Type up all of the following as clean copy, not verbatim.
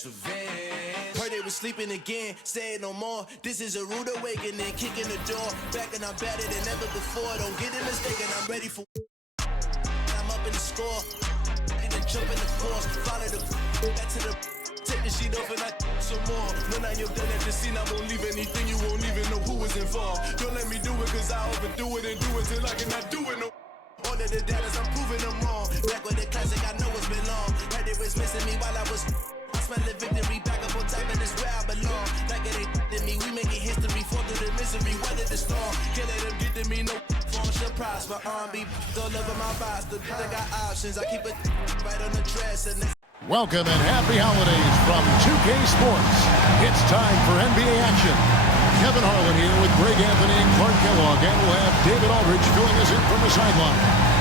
just revenge. Heard they was sleeping again, say it no more. This is a rude awakening, kicking the door. Back and I'm better than ever before. Don't get it mistaken, I'm ready for. I'm up in the score. And then jump in the force. Follow the back to the. Take the sheet off and I some more. When I you're done at the scene, I won't leave anything. You won't even know who was involved. Don't let me do it, cause I overdo it and do it till I cannot do it no. All of the doubters, I'm proving them wrong. Back with the classic, I know it's been long. Heard it was missing me while I was. I smell the victory back up on top, and it's where I belong. Like it ain't to me, we making history. Fall through the misery, weather the storm. Can't let them get to me, no form should prosper. R&B all over my box. The I got options, I keep it right on the dress. And welcome and happy holidays from 2K Sports. It's time for NBA action. Kevin Harlan here with Greg Anthony and Clark Kellogg, and we'll have David Aldridge filling us in from the sideline.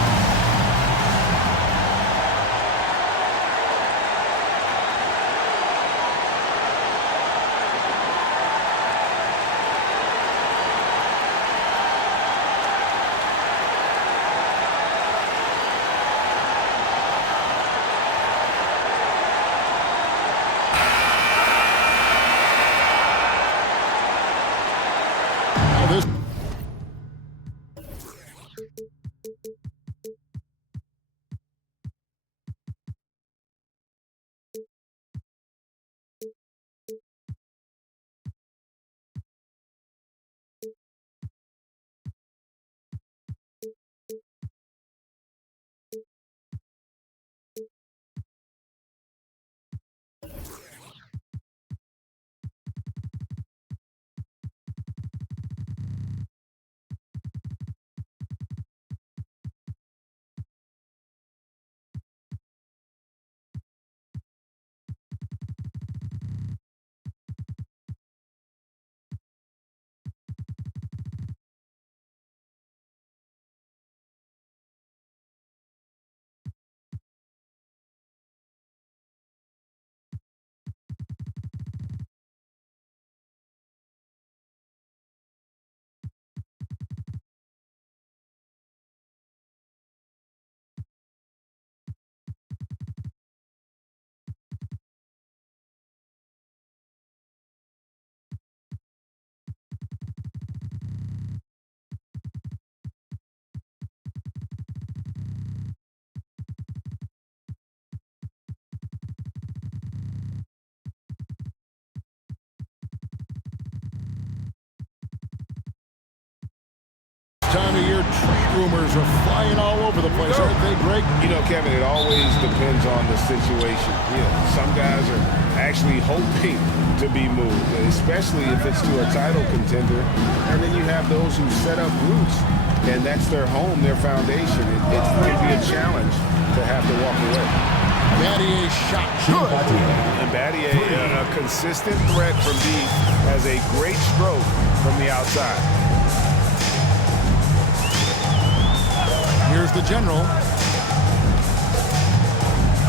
Time of year, trade rumors are flying all over the place, aren't they, Greg? You know, Kevin, it always depends on the situation. Yeah, some guys are actually hoping to be moved, especially if it's to a title contender. And then you have those who set up roots, and that's their home, their foundation. It can be a challenge to have to walk away. Battier's shot good. And Battier, a consistent threat from deep, has a great stroke from the outside. Here's the general.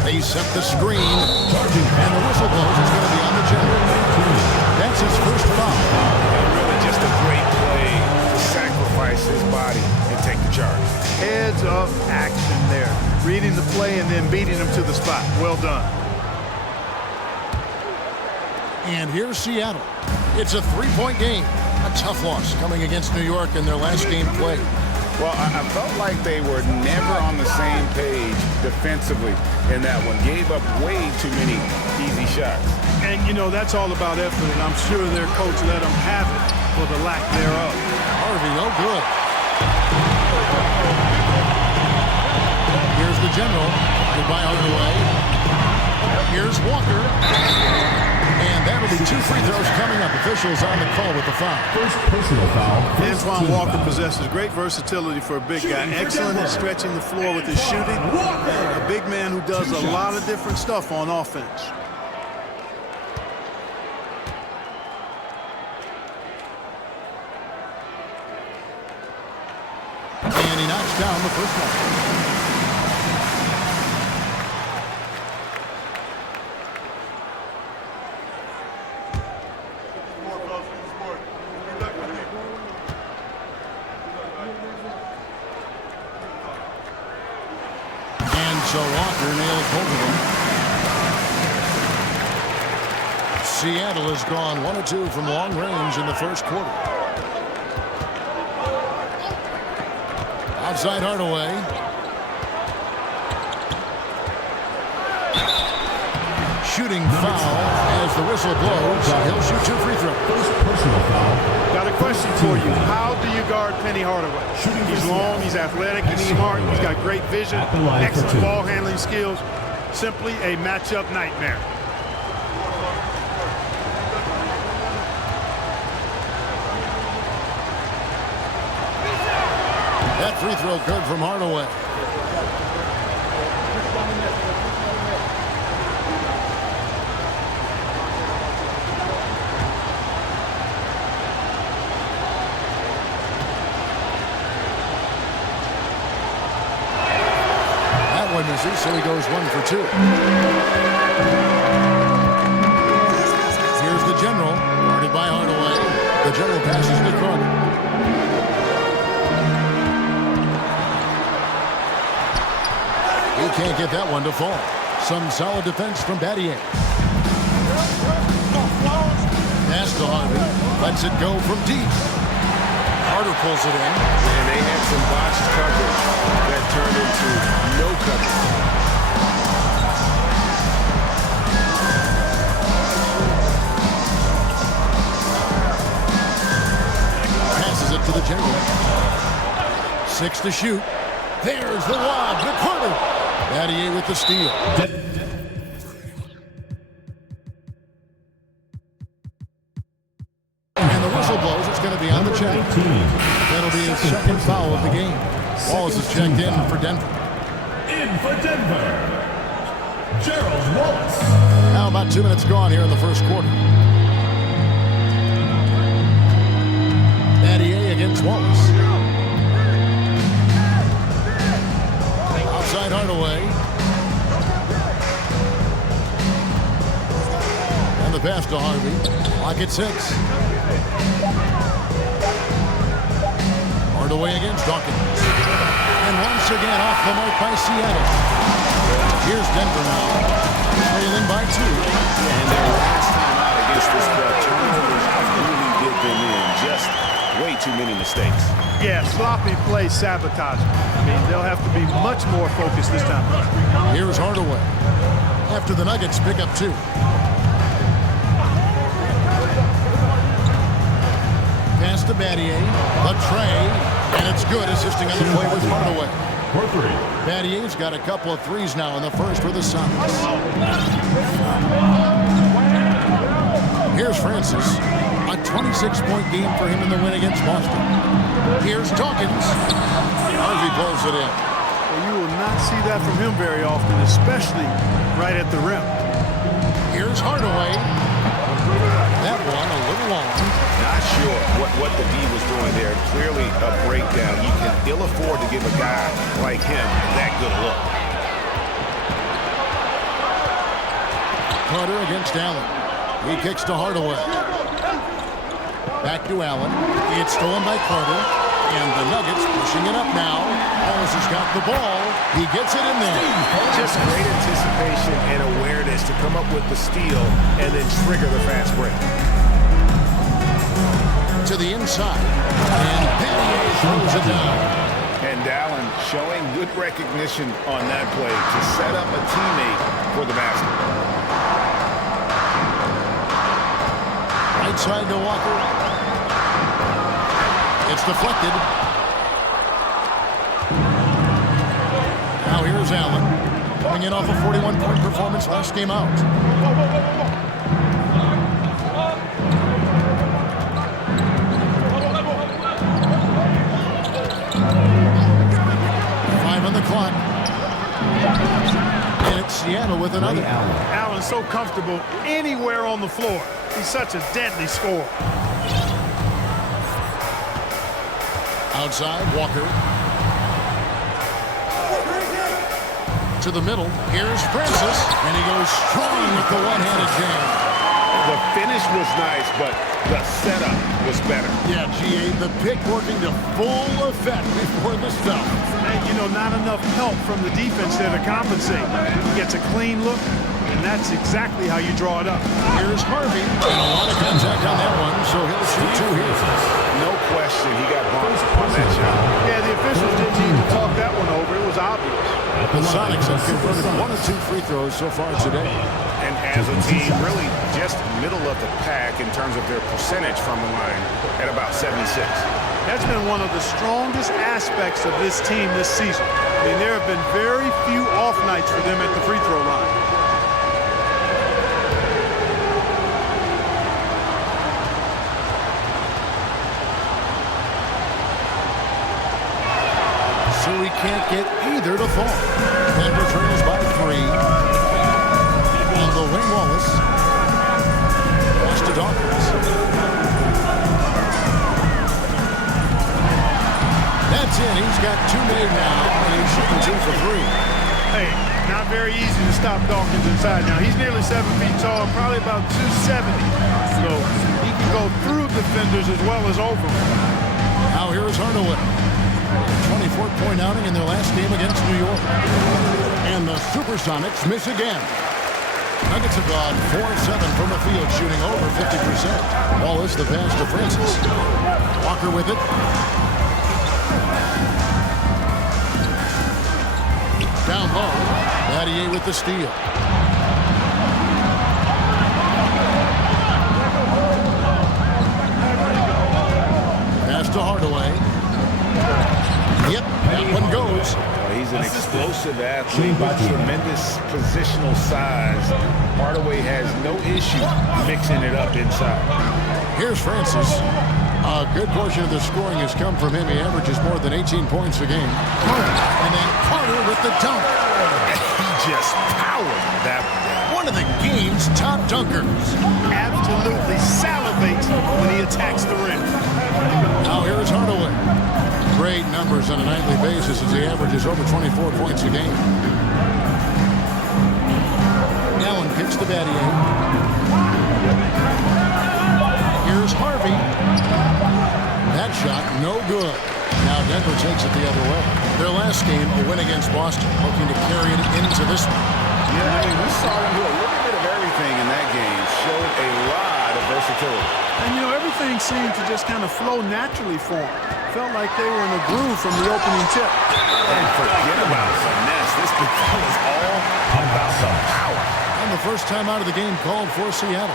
They set the screen, and the whistle blows. It's going to be on the general. That's his first foul. And really just a great play to sacrifice his body and take the charge. Heads up action there. Reading the play and then beating him to the spot. Well done. And here's Seattle. It's a three-point game. A tough loss coming against New York in their last game played. Well, I felt like they were never on the same page defensively in that one. Gave up way too many easy shots. And, you know, that's all about effort, and I'm sure their coach let them have it for the lack thereof. Harvey, no good. Here's the general. Goodbye Hardaway. Here's Walker. And that'll be 2 free throws coming up. Officials on the call with the foul. First personal foul. Antoine Walker possesses great versatility for a big guy. Excellent at stretching the floor with his shooting. A big man who does a lot of different stuff on offense. And he knocks down the first one. So Walker nails both of them. Seattle has gone 1 of 2 from long range in the first quarter. Outside Hardaway. Shooting foul as the whistle blows. He'll shoot 2 free throws. First personal foul. Got a question for you. How do you guard Penny Hardaway? He's long, he's athletic, he's smart, he's got great vision, excellent ball handling skills. Simply a matchup nightmare. That free throw good from Hardaway. That one misses, so he goes 1 for 2. Here's the general, guarded by Hardaway. The general passes to Carter. He can't get that one to fall. Some solid defense from Battier. Pass to Harvey. Lets it go from deep. Carter pulls it in. And they had some botched coverage that turned into no coverage. Passes it to the general. 6 to shoot. There's the lob to Carter. Battier with the steal. And the whistle blows. It's going to be on the check. That'll be his second foul of the game. Wallace is checked in for Denver. In for Denver, Gerald Wallace. Now about 2 minutes gone here in the first quarter. Battier against Wallace. Outside Hardaway. And the pass to Harvey. Clock at 6. Hardaway against Dawkins. And once again off the mark by Seattle. Here's Denver now. Trailing by 2. And their last time out against this club, turnovers really did them in. Just way too many mistakes. Yeah, sloppy play sabotage. I mean, they'll have to be much more focused this time. Here's Hardaway. After the Nuggets pick up 2. Pass to Battier. A tray. And it's good, assisting on the play with Hardaway. For 3. Battier's got a couple of threes now in the first for the Suns. Here's Francis. A 26-point game for him in the win against Boston. Here's Dawkins. Harvey pulls it in. Well, you will not see that from him very often, especially right at the rim. Here's Hardaway. That one a little long. Not sure what the D was doing there. Clearly a breakdown. You can ill afford to give a guy like him that good a look. Carter against Allen. He kicks to Hardaway. Back to Allen. It's stolen by Carter. And the Nuggets pushing it up now. Wallace has got the ball. He gets it in there. Just great anticipation and awareness to come up with the steal and then trigger the fast break. To the inside. And Battier throws it down. And Allen showing good recognition on that play to set up a teammate for the basket. Right side to Walker. It's deflected. Now here's Allen. Coming in off a 41-point performance last game out. On the clock. And it's Seattle with another. Allen's so comfortable anywhere on the floor. He's such a deadly scorer. Outside, Walker. To the middle. Here's Francis. And he goes strong with the one-handed jam. The finish was nice, but the setup was better. Yeah, G.A., the pick working to full effect before the stop. And, you know, not enough help from the defense there to compensate. He gets a clean look, and that's exactly how you draw it up. Here's Harvey, and a lot of contact on that one, so he'll shoot two here. No question, he got bumped on that shot. Yeah, the officials didn't need to talk that one over. It was obvious. The Sonics have converted 1 of 2 free throws so far today. And as a team, really just middle of the pack in terms of their percentage from the line at about 76. That's been one of the strongest aspects of this team this season. I mean, there have been very few off nights for them at the free throw line. So he can't get either to fall. Denver trails by 3. On the wing, Wallace. Pass to Dawkins. That's in. He's got 2 made now, and he's shooting 2 for 3. Hey, not very easy to stop Dawkins inside. Now, he's nearly 7 feet tall, probably about 270. So he can go through defenders as well as over them. Now here is Hardaway. 24-point outing in their last game against New York. And the Supersonics miss again. Nuggets have gone 4-7 from the field, shooting over 50%. Wallace the pass to Francis. Walker with it. Down low. Battier with the steal. Pass to Hardaway. Yep, that one goes. He's an explosive athlete with tremendous positional size. Hardaway has no issue mixing it up inside. Here's Francis. A good portion of the scoring has come from him. He averages more than 18 points a game. And then Carter with the dunk. He just powered that one of the game's top dunkers. Absolutely salivates when he attacks the rim. Now here's Hardaway. Great numbers on a nightly basis as he averages over 24 points a game. Allen kicks to Battier. Here's Harvey. That shot, no good. Now Denver takes it the other way. Their last game, a win against Boston, looking to carry it into this one. Yeah, I mean, we saw him do a little bit of everything in that game. Showed a lot of versatility. And, you know, everything seemed to just kind of flow naturally for him. Felt like they were in a groove from the opening tip. And forget about finesse. This is all about the power. And the first time out of the game called for Seattle.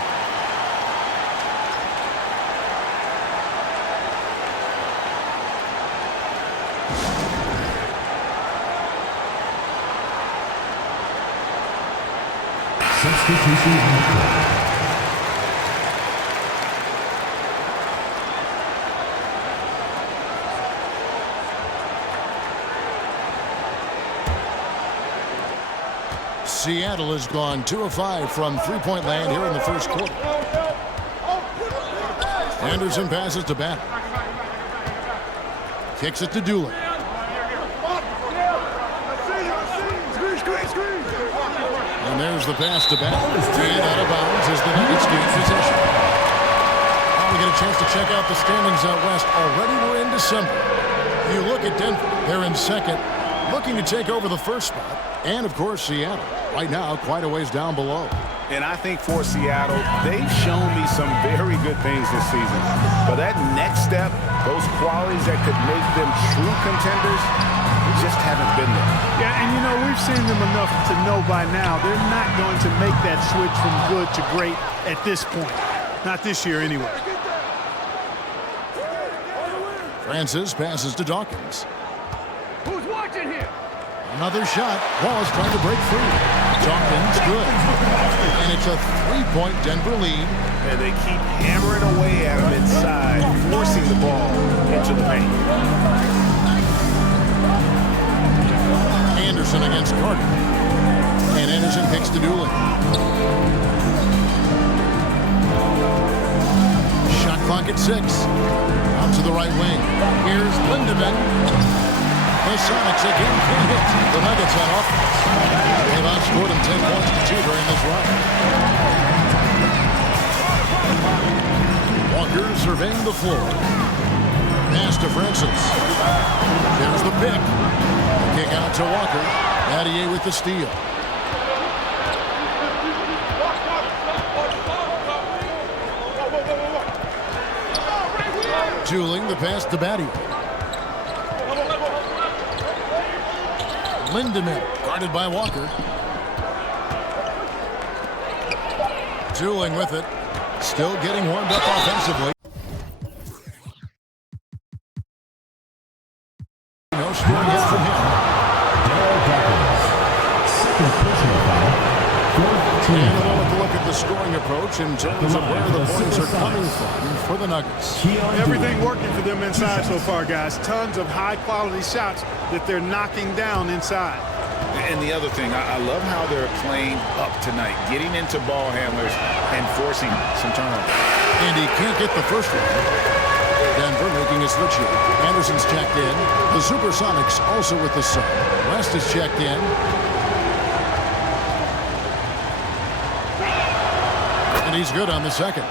Substitution on the court. Seattle has gone 2 of 5 from three-point land here in the first quarter. Anderson passes to Bat. Kicks it to Doolin. And there's the pass to Bat. And out of bounds as the Nuggets gain possession. Now we get a chance to check out the standings out west. Already we're in December. You look at Denver. They're in second, looking to take over the first spot. And, of course, Seattle. Right now, quite a ways down below. And I think for Seattle, they've shown me some very good things this season. But that next step, those qualities that could make them true contenders, just haven't been there. Yeah, and you know, we've seen them enough to know by now they're not going to make that switch from good to great at this point. Not this year, anyway. Francis passes to Dawkins. Who's watching here? Another shot. Wallace trying to break free. Dawkins good. And it's a 3-point Denver lead. And they keep hammering away at him inside, forcing the ball into the paint. Anderson against Carter. And Anderson kicks to Doolin. Shot clock at 6. Out to the right wing. Here's Lindemann. The Sonics again can't hit. The Nuggets on offense. They've outscored them 10 points to 2 during this run. Walker surveying the floor. Pass to Francis. There's the pick. Kick out to Walker. Battier with the steal. Juling the pass to Batty. Lindemann guarded by Walker. Juling with it. Still getting warmed up offensively. No scoring yet from him. Second personal foul. And a moment to look at the scoring approach in terms of where the points are coming from for the Nuggets. Everything working for them inside so far, guys. Tons of high-quality shots that they're knocking down inside. And the other thing, I love how they're playing up tonight, getting into ball handlers and forcing some turnovers. And he can't get the first one. Denver making a switch here. Anderson's checked in. The Supersonics also with the sub. West is checked in. And he's good on the second.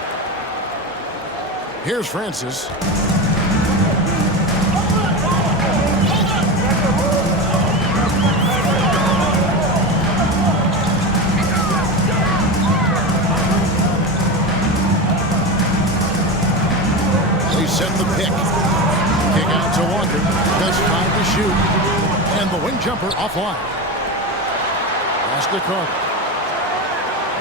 Here's Francis. They set the pick. Kick out to Walker. Does 5 to shoot. And the wing jumper offline. Pass to Carter.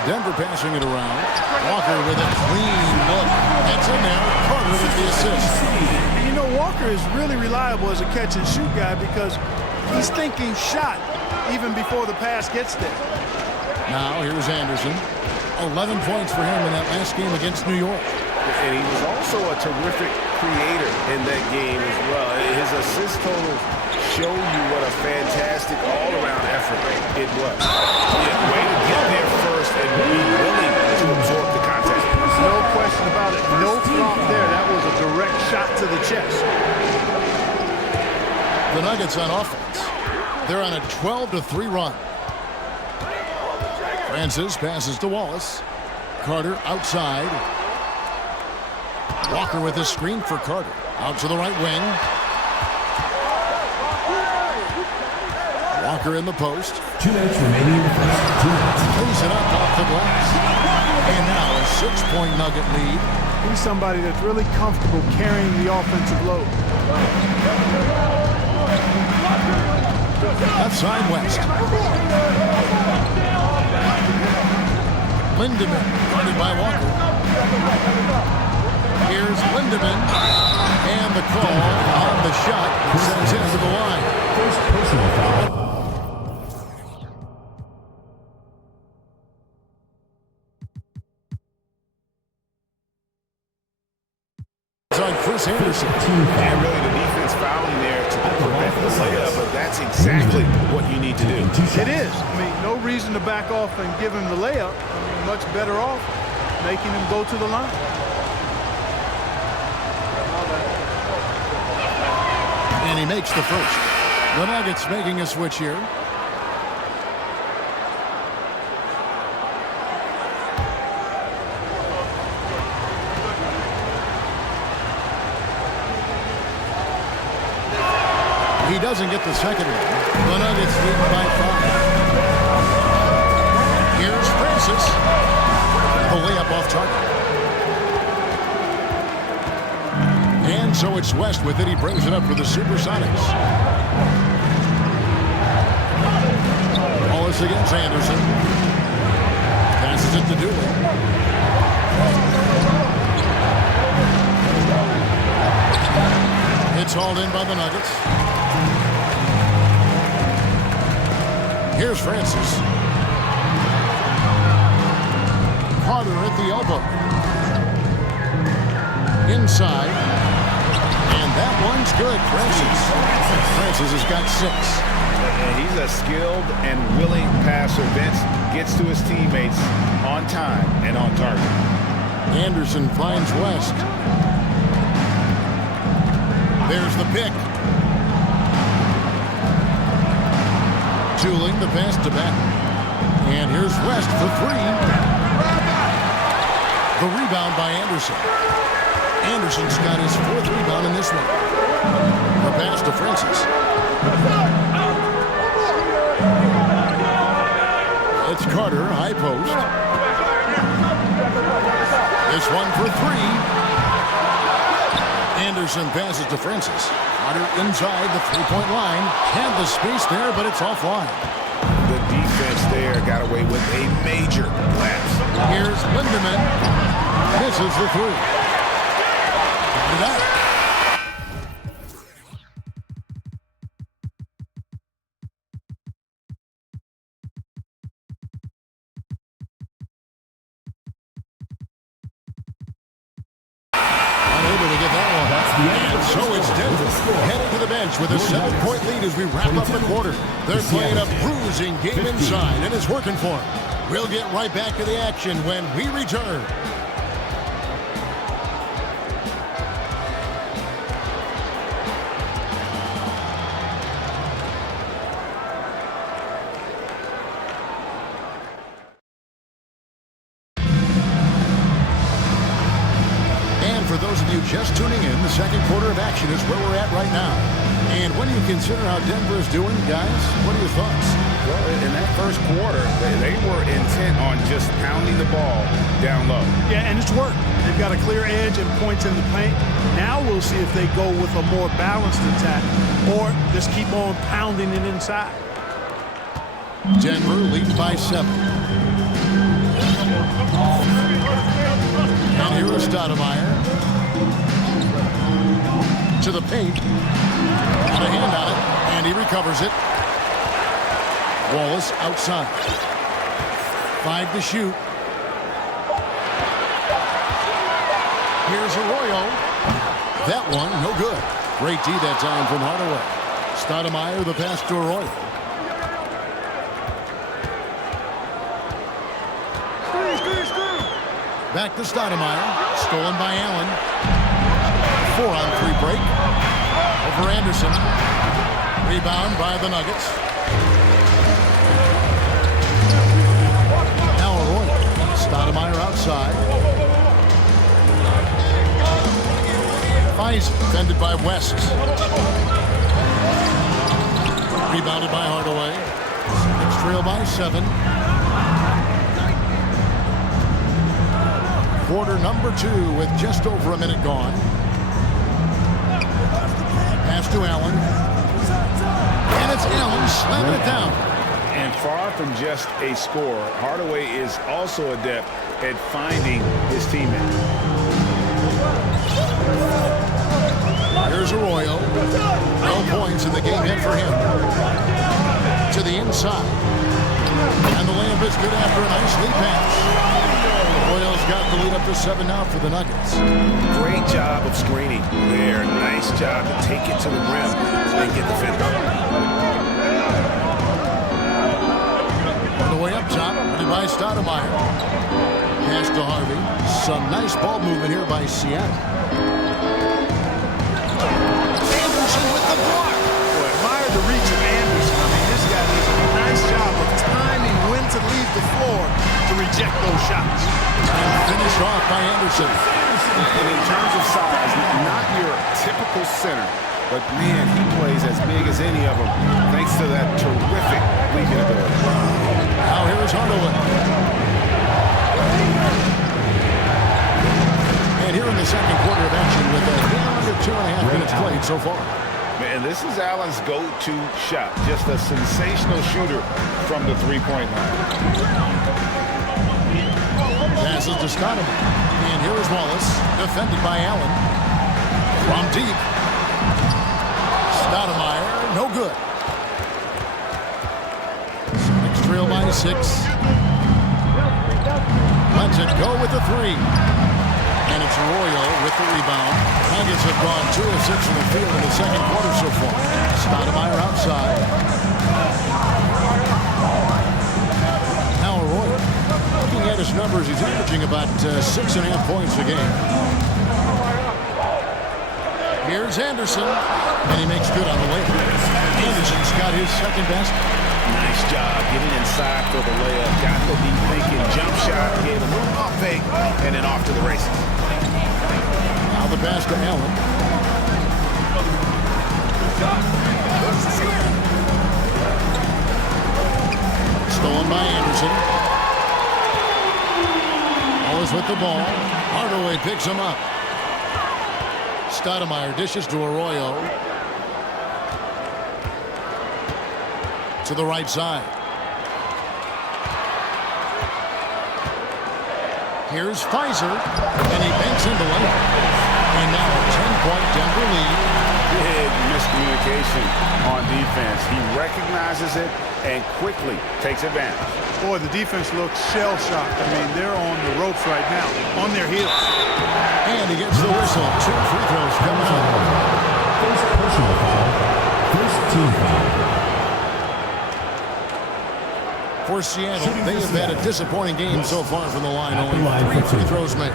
Denver passing it around. Walker with a clean look. Gets in there. Carter with the assist. And you know, Walker is really reliable as a catch-and-shoot guy because he's thinking shot even before the pass gets there. Now here's Anderson. 11 points for him in that last game against New York. And he was also a terrific creator in that game as well. His assist totals show you what a fantastic all-around effort it was. Yeah, way to get there first and be willing to absorb the contact. No question about it. No flop there. That was a direct shot to the chest. The Nuggets on offense. They're on a 12-3 run. Francis passes to Wallace. Carter outside. Walker with a screen for Carter. Out to the right wing. Walker in the post. 2 minutes remaining in the first. 2 minutes. Plays it up off the glass. And now a 6-point Nugget lead. He's somebody that's really comfortable carrying the offensive load. Left side West. Lindemann guarded by Walker. Here's Lindemann. And the call on the shot sends him to the line. First personal foul. On Chris Anderson. And really the defense fouling there to prevent the layup, but that's exactly what you need to do. It is. I mean, no reason to back off and give him the layup. I mean, much better off making him go to the line. And he makes the first. The Nuggets making a switch here. He doesn't get the second one. The Nuggets lead by 5. Here's Francis. The layup off target. And so it's West with it. He brings it up for the Supersonics. Wallace against Anderson. Passes it to Dooley. It's hauled in by the Nuggets. Here's Francis. Carter at the elbow. Inside. And that one's good. Francis has got 6. And he's a skilled and willing passer. Vince gets to his teammates on time and on target. Anderson finds West. There's the pick. Juling the pass to back. And here's West for 3. The rebound by Anderson. Anderson's got his 4th rebound in this one. The pass to Francis. It's Carter, high post. This one for 3. Anderson passes to Francis. Carter inside the three-point line. Had the space there, but it's offline. The defense there got away with a major lapse. Here's Lindemann. Misses the three. Got it out. So it's Denver heading to the bench with a 7-point lead as we wrap up the quarter. They're playing a bruising game inside, and it's working for them. We'll get right back to the action when we return. For those of you just tuning in, the second quarter of action is where we're at right now. And when you consider how Denver is doing, guys, what are your thoughts? Well, in that first quarter, they were intent on just pounding the ball down low. Yeah, and it's worked. They've got a clear edge and points in the paint. Now we'll see if they go with a more balanced attack or just keep on pounding it inside. Denver leads by 7. And here is Stoudemire. To the paint. Got a hand on it, and he recovers it. Wallace outside. 5 to shoot. Here's Arroyo. That one, no good. Great D that time from Hardaway. Stoudemire, the pass to Arroyo. Back to Stoudemire. Stolen by Allen. 4-on-3 break. Over Anderson. Rebound by the Nuggets. Now Arroyo. Stoudemire outside. Feist defended by West. Rebounded by Hardaway. It's trail by 7. Quarter number 2 with just over a minute gone. Pass to Allen. And it's Allen slamming it down. And far from just a scorer, Hardaway is also adept at finding his teammate. Here's Arroyo. No points in the game yet for him. To the inside. And the layup is good after a nice lead pass. Arroyo's got the lead up to 7 now for the Nuggets. Great job of screening there. Nice job to take it to the rim and get the finish. On the way up top, ready by Stoudemire. Pass to Harvey. Some nice ball movement here by Seattle. Anderson with the block. Boy, admire the reach of Anderson. I mean, this guy does a nice job of timing when to leave the floor to reject those shots. And finished off by Anderson. And in terms of size, not your typical center, but man, he plays as big as any of them thanks to that terrific leaping ability. Now here is Hardaway. And here in the second quarter of action with a little under 2.5 minutes played so far. Man, this is Allen's go-to shot. Just a sensational shooter from the three-point line. Passes to Stoudemire. And here is Wallace, defended by Allen. From deep. Stoudemire, no good. Next trail by 6. Lets it go with the 3. And it's Arroyo with the rebound. Nuggets have gone 2 of 6 in the field in the second quarter so far. Stoudemire outside. Now Arroyo. Looking at his numbers, he's averaging about 6.5 points a game. Here's Anderson. And he makes good on the layup. Anderson's got his second basket. Nice job getting inside for the layup. Got the deep thinking jump shot. Gave a little pump fake. And then off to the races. Now the pass to Allen. Stolen by Anderson. Always with the ball. Hardaway picks him up. Stoudemire dishes to Arroyo. To the right side. Here's Pfizer, and he banks into it. And now a 10-point Denver lead. Big miscommunication on defense. He recognizes it and quickly takes advantage. Boy, the defense looks shell-shocked. I mean, they're on the ropes right now, on their heels. And he gets the whistle. 2 free throws coming up. First personal foul. First team foul. For Seattle, they have had a disappointing game so far from the line. Only 3 free throws made.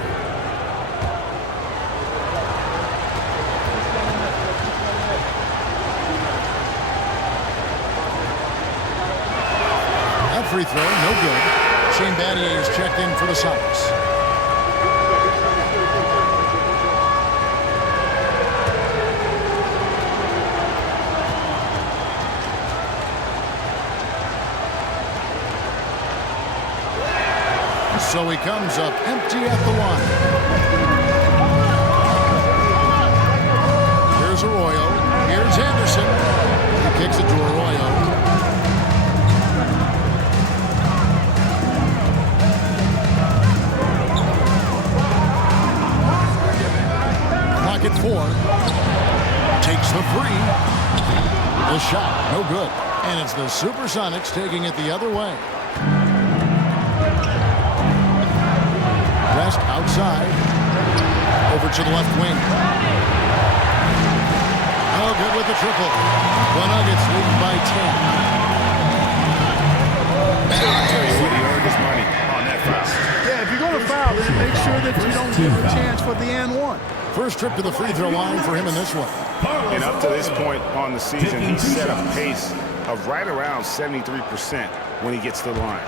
That free throw, no good. Shane Battier is checked in for the Sonics. So he comes up empty at the line. Here's Arroyo. Here's Anderson. He kicks it to Arroyo. Clock at 4. Takes the three. The shot, no good. And it's the Supersonics taking it the other way. West outside. Over to the left wing. Oh, good with the triple. The Nuggets lead by 10. I'll tell you what, he earned his money on that foul. Yeah, if you're going to foul, then make sure that you don't give him a chance for the and one. First trip to the free throw line for him in this one. And up to this point on the season, he's set a pace of right around 73% when he gets to the line.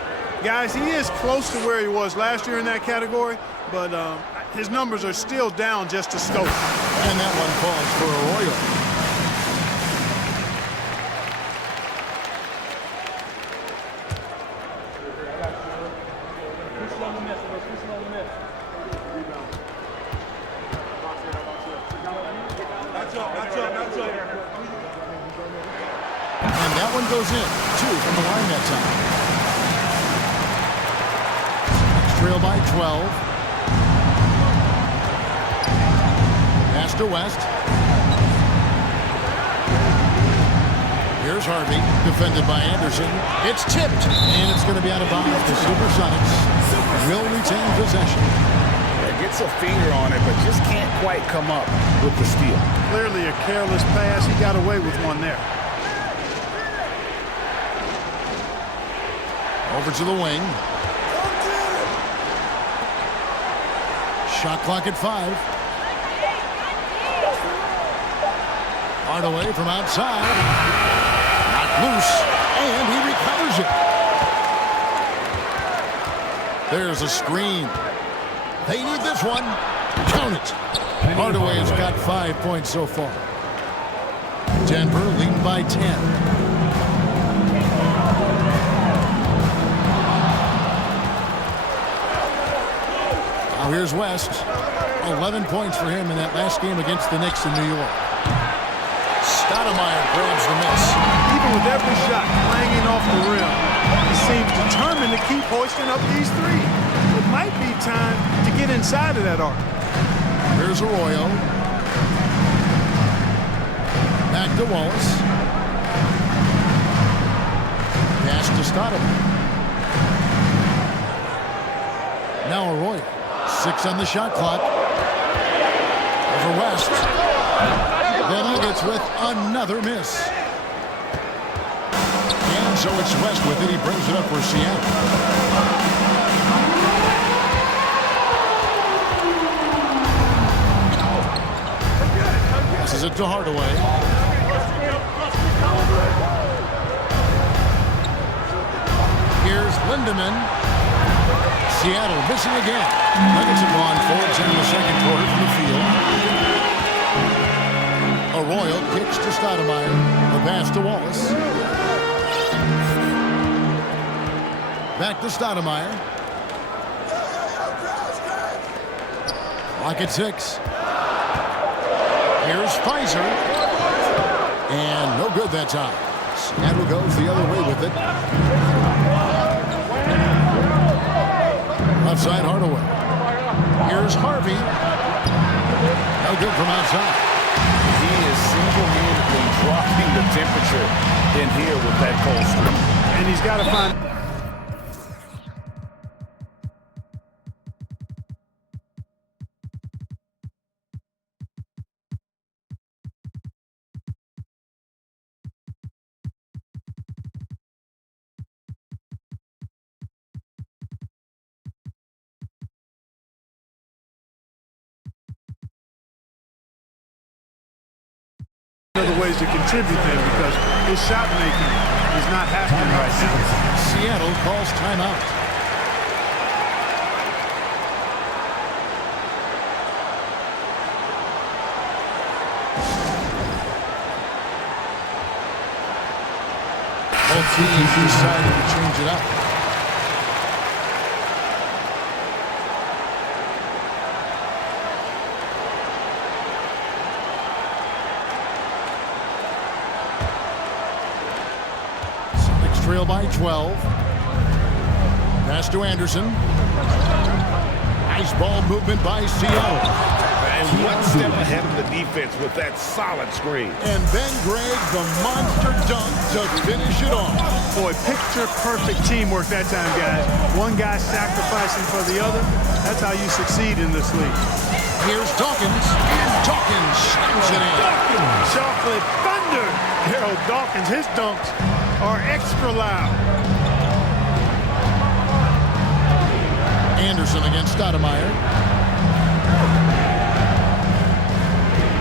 Guys, he is close to where he was last year in that category, but his numbers are still down just a stoke. And that one falls for Arroyo. And that one goes in. 2 from the line that time. Trail by 12. Pass to West. Here's Harvey, defended by Anderson. It's tipped, and it's going to be out of bounds. The Supersonics will retain possession. Gets a finger on it, but just can't quite come up with the steal. Clearly a careless pass. He got away with one there. Over to the wing. Shot clock at 5. Hardaway from outside. Not loose, and he recovers it. There's a screen. They need this one. Count it. Hardaway has got 5 points so far. Denver leading by 10. Now here's West. 11 points for him in that last game against the Knicks in New York. Stoudemire grabs the miss. Even with every shot clanging off the rim, he seems determined to keep hoisting up these three. It might be time to get inside of that arc. Here's Arroyo. Back to Wallace. Pass to Stoudemire. Now Arroyo. 6 on the shot clock. Over West. The Nuggets with another miss. And so it's West with it. He brings it up for Seattle. Passes it to Hardaway. Here's Lindemann. Seattle missing again. Nuggets have gone 4-10 in the second quarter from the field. Arroyo kicks to Stoudemire. The pass to Wallace. Back to Stoudemire. Clock at 6. Here's Pfizer. And no good that time. Seattle goes the other way with it. Left side, Hardaway. Here's Harvey. No good from outside. He is single-handedly dropping the temperature in here with that cold streak. And he's got to find... other ways to contribute there because his shot making is not happening right now. Seattle calls timeout. Both teams decided to change it up. Trail by 12. Pass to Anderson. Nice ball movement by Seattle. And one step ahead of the defense with that solid screen. And then Greg, the monster dunk to finish it off. Boy, picture-perfect teamwork that time, guys. One guy sacrificing for the other. That's how you succeed in this league. Here's Dawkins, and Dawkins slams it in. Chocolate thunder. Harold Dawkins, his dunks are extra loud. Anderson against Stoudemire.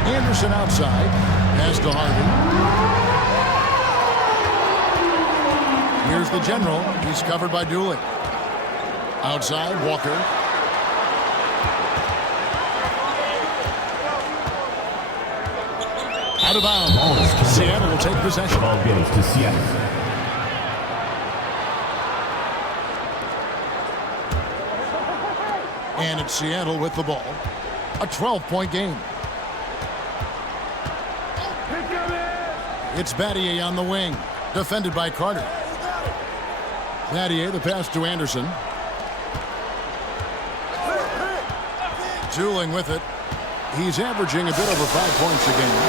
Anderson outside. Pass to Harvey. Here's the general. He's covered by Dooley. Outside, Walker. Out of bounds. Seattle will take possession. Ball goes to Seattle. And it's Seattle with the ball. A 12-point game. It's Battier on the wing. Defended by Carter. Battier, the pass to Anderson. Tooling with it. He's averaging a bit over 5 points a game.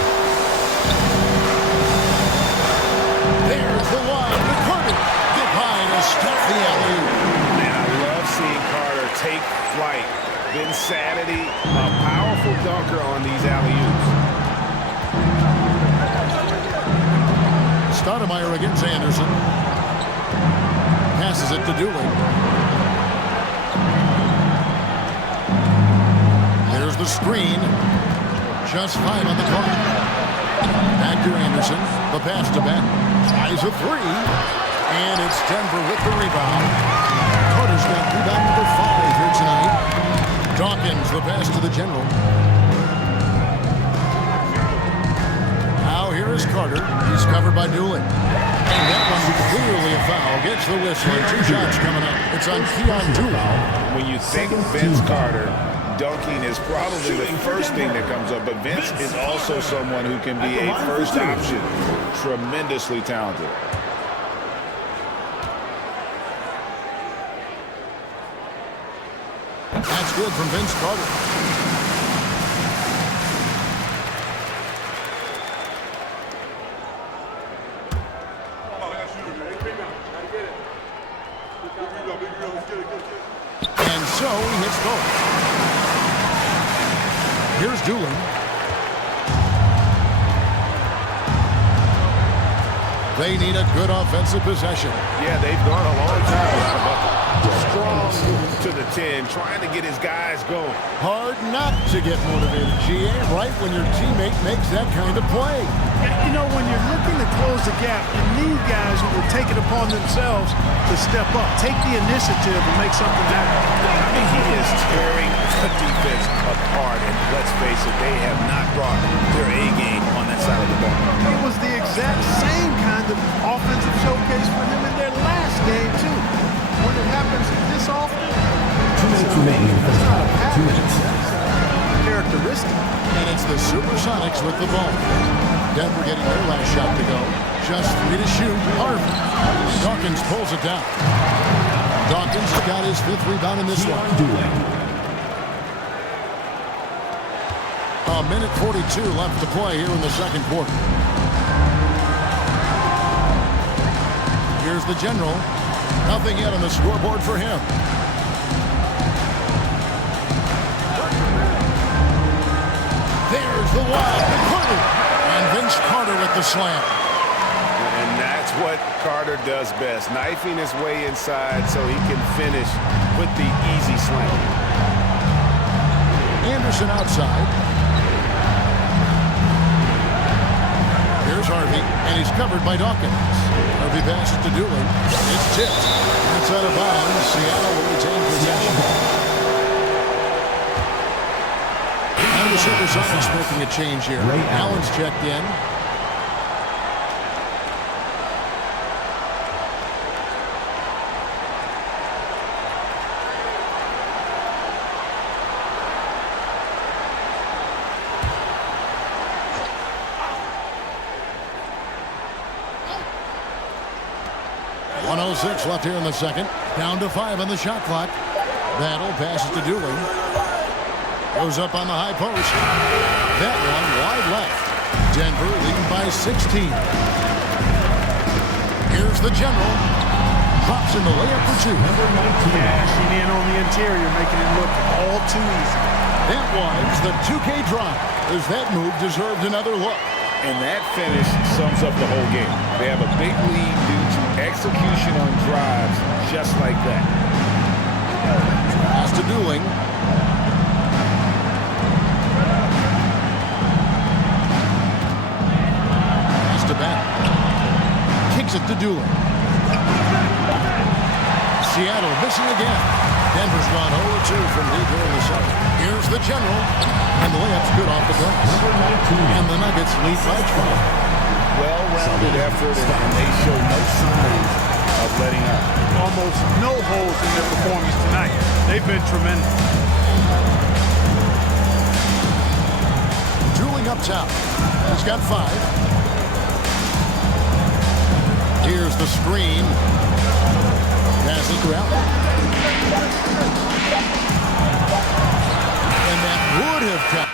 There's the line to Carter. Get high to stop the alley. Man, I love seeing Carter take flight. Insanity, a powerful dunker on these alley-oops. Stoudemire against Anderson. Passes it to Dooley. There's the screen. Just 5 on the clock. Back to Anderson. The pass to Ben. Tries a 3. And it's Denver with the rebound. Carter's got rebound number 5 here tonight. Dawkins, the pass to the general. Now here is Carter. He's covered by Dooley. And that one's clearly a foul. Gets the whistle. 2 shots coming up. It's on Keon Dooley. When you think Vince Carter, dunking is probably the first thing that comes up, but Vince is also someone who can be a first option. Tremendously talented. That's good from Vince Carter. And so he hits both. Here's Dooley. They need a good offensive possession. Yeah, they've gone a long time without a bucket. Strong to the 10, trying to get his guys going. Hard not to get motivated, GA, right when your teammate makes that kind of play. You know, when you're looking to close the gap, you need guys who will take it upon themselves to step up, take the initiative and make something happen. I mean, he is tearing the defense apart, and let's face it, they have not brought their A game on that side of the ball. It was the exact same kind of offensive showcase for him in their last game, too. When it happens this often, 2 minutes remaining in the first half. 2 minutes. Care characteristic. And it's the Supersonics with the ball. Denver getting their last shot to go. Just 3 to shoot. Harvey. Dawkins pulls it down. Dawkins got his 5th rebound in this one. A minute 42 left to play here in the second quarter. Here's the general. Nothing yet on the scoreboard for him. There's the wide to Carter. And Vince Carter with the slam. And that's what Carter does best, knifing his way inside so he can finish with the easy slam. Anderson outside. Here's Harvey, and he's covered by Dawkins. Harvey passes to Dooley. It's tipped. It's out of bounds. Seattle will retain possession. And the Supersonics making a change here. Allen's checked in. .106 left here in the second. Down to 5 on the shot clock. Battle passes to Dooley. Goes up on the high post. That one wide left. Denver leading by 16. Here's the general. Drops in the layup for 2. Number 19. Cashing in on the interior, making it look all too easy. That was the 2K drive, as that move deserved another look. And that finish sums up the whole game. They have a big lead due to execution on drives just like that. Pass to Dooley. Pass to Battle. Kicks it to Dooley. Seattle missing again. Denver's gone 0-2 from deep here in the second. Here's the general. And the layup's good off the glass. And the Nuggets lead by 12. Well-rounded effort, and they show no signs of letting up. Almost no holes in their performance tonight. They've been tremendous. Drooling up top. He's got 5. Here's the screen. Passes to Allen. And that would have cut.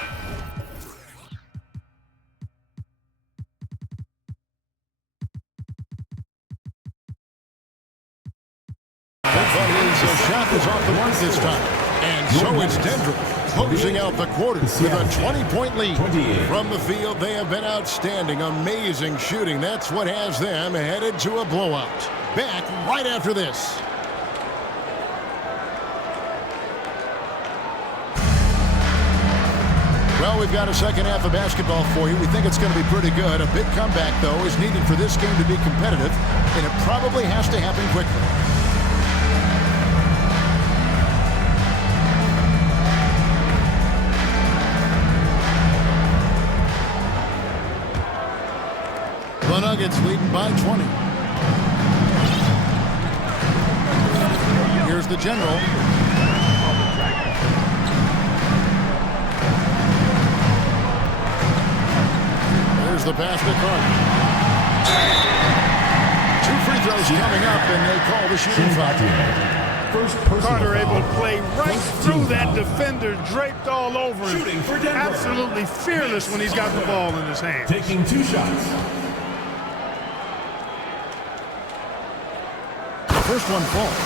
But his shot is off the mark this time. And so it's Denver closing out the quarter with a 20-point lead. From the field, they have been outstanding. Amazing shooting. That's what has them headed to a blowout. Back right after this. Well, we've got a second half of basketball for you. We think it's going to be pretty good. A big comeback, though, is needed for this game to be competitive, and it probably has to happen quickly. The Nuggets leading by 20. Here's the general. There's the pass to Carter. 2 free throws coming up, and they call the shooting foul. Carter able to play right through that defender, draped all over him. Absolutely fearless when he's got the ball in his hand. Taking 2 shots. First one falls.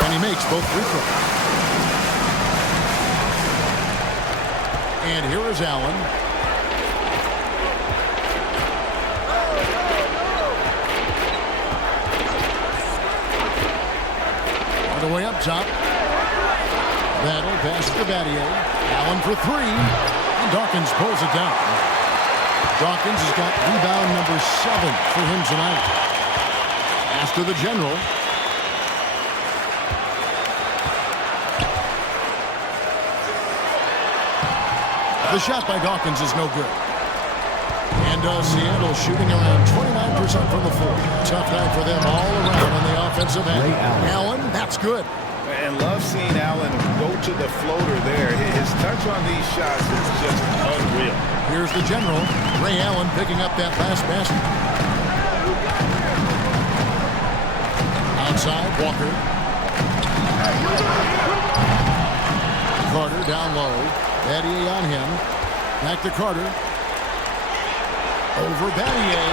And he makes both free throws. And here is Allen. All the way up top. Battle pass to Battier. Allen for 3. And Dawkins pulls it down. Dawkins has got rebound number 7 for him tonight. Pass to the general. The shot by Dawkins is no good. And Seattle shooting around 29% from the floor. Tough night for them all around on the offensive end. Allen, that's good. And love seeing Allen go to the floater there. His touch on these shots is just unreal. Here's the general, Ray Allen, picking up that last basket. Outside, Walker. Carter down low. Battier on him. Back to Carter. Over Battier.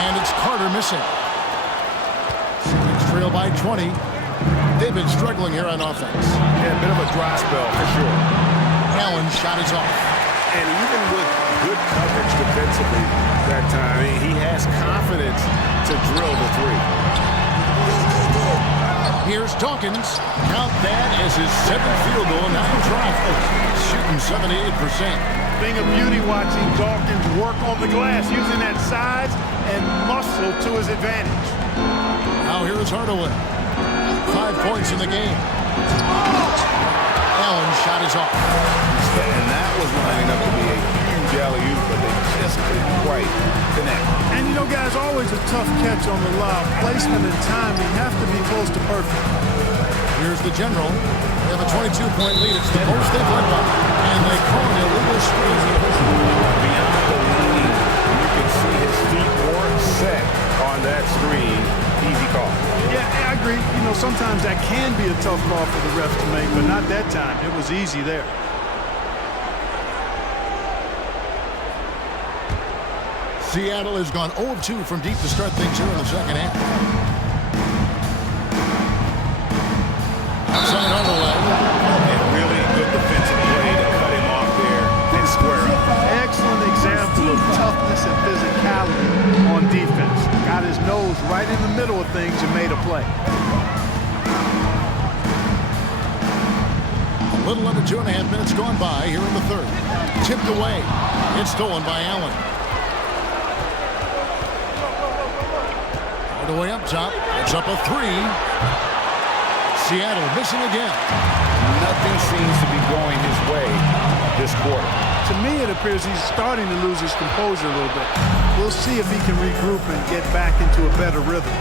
And it's Carter missing. Celtics trail by 20. They've been struggling here on offense. Yeah, a bit of a dry spell for sure. Allen's shot is off. And even with good coverage defensively that time, he has confidence to drill the three. Here's Dawkins. Count that as his 7th field goal and 9 tries. Shooting 78%. Thing of beauty watching Dawkins work on the glass, using that size and muscle to his advantage. Now here is Hardaway. 5 points in the game. Allen's shot is off. And that was lining up to be a huge alley-oop, but they just couldn't quite connect. And you know, guys, always a tough catch on the lob. Placement and timing have to be close to perfect. Here's the general. They have a 22-point lead. It's the most they've led by. And they call it a illegal screen. Beyond the lead, you can see his feet weren't set on that screen. Easy call. Yeah, I agree. You know, sometimes that can be a tough call for the refs to make, but not that time. It was easy there. Seattle has gone 0 of 2 from deep to start things here in the second half. Outside Hardaway. And really good defensive play to cut him off there and square up. Excellent example of toughness and physicality on defense. Got his nose right in the middle of things and made a play. A little under 2.5 minutes gone by here in the third. Tipped away. It's stolen by Allen. Hardaway up top. It's up a 3. Seattle missing again. Nothing seems to be going his way this quarter. To me, it appears he's starting to lose his composure a little bit. We'll see if he can regroup and get back into a better rhythm.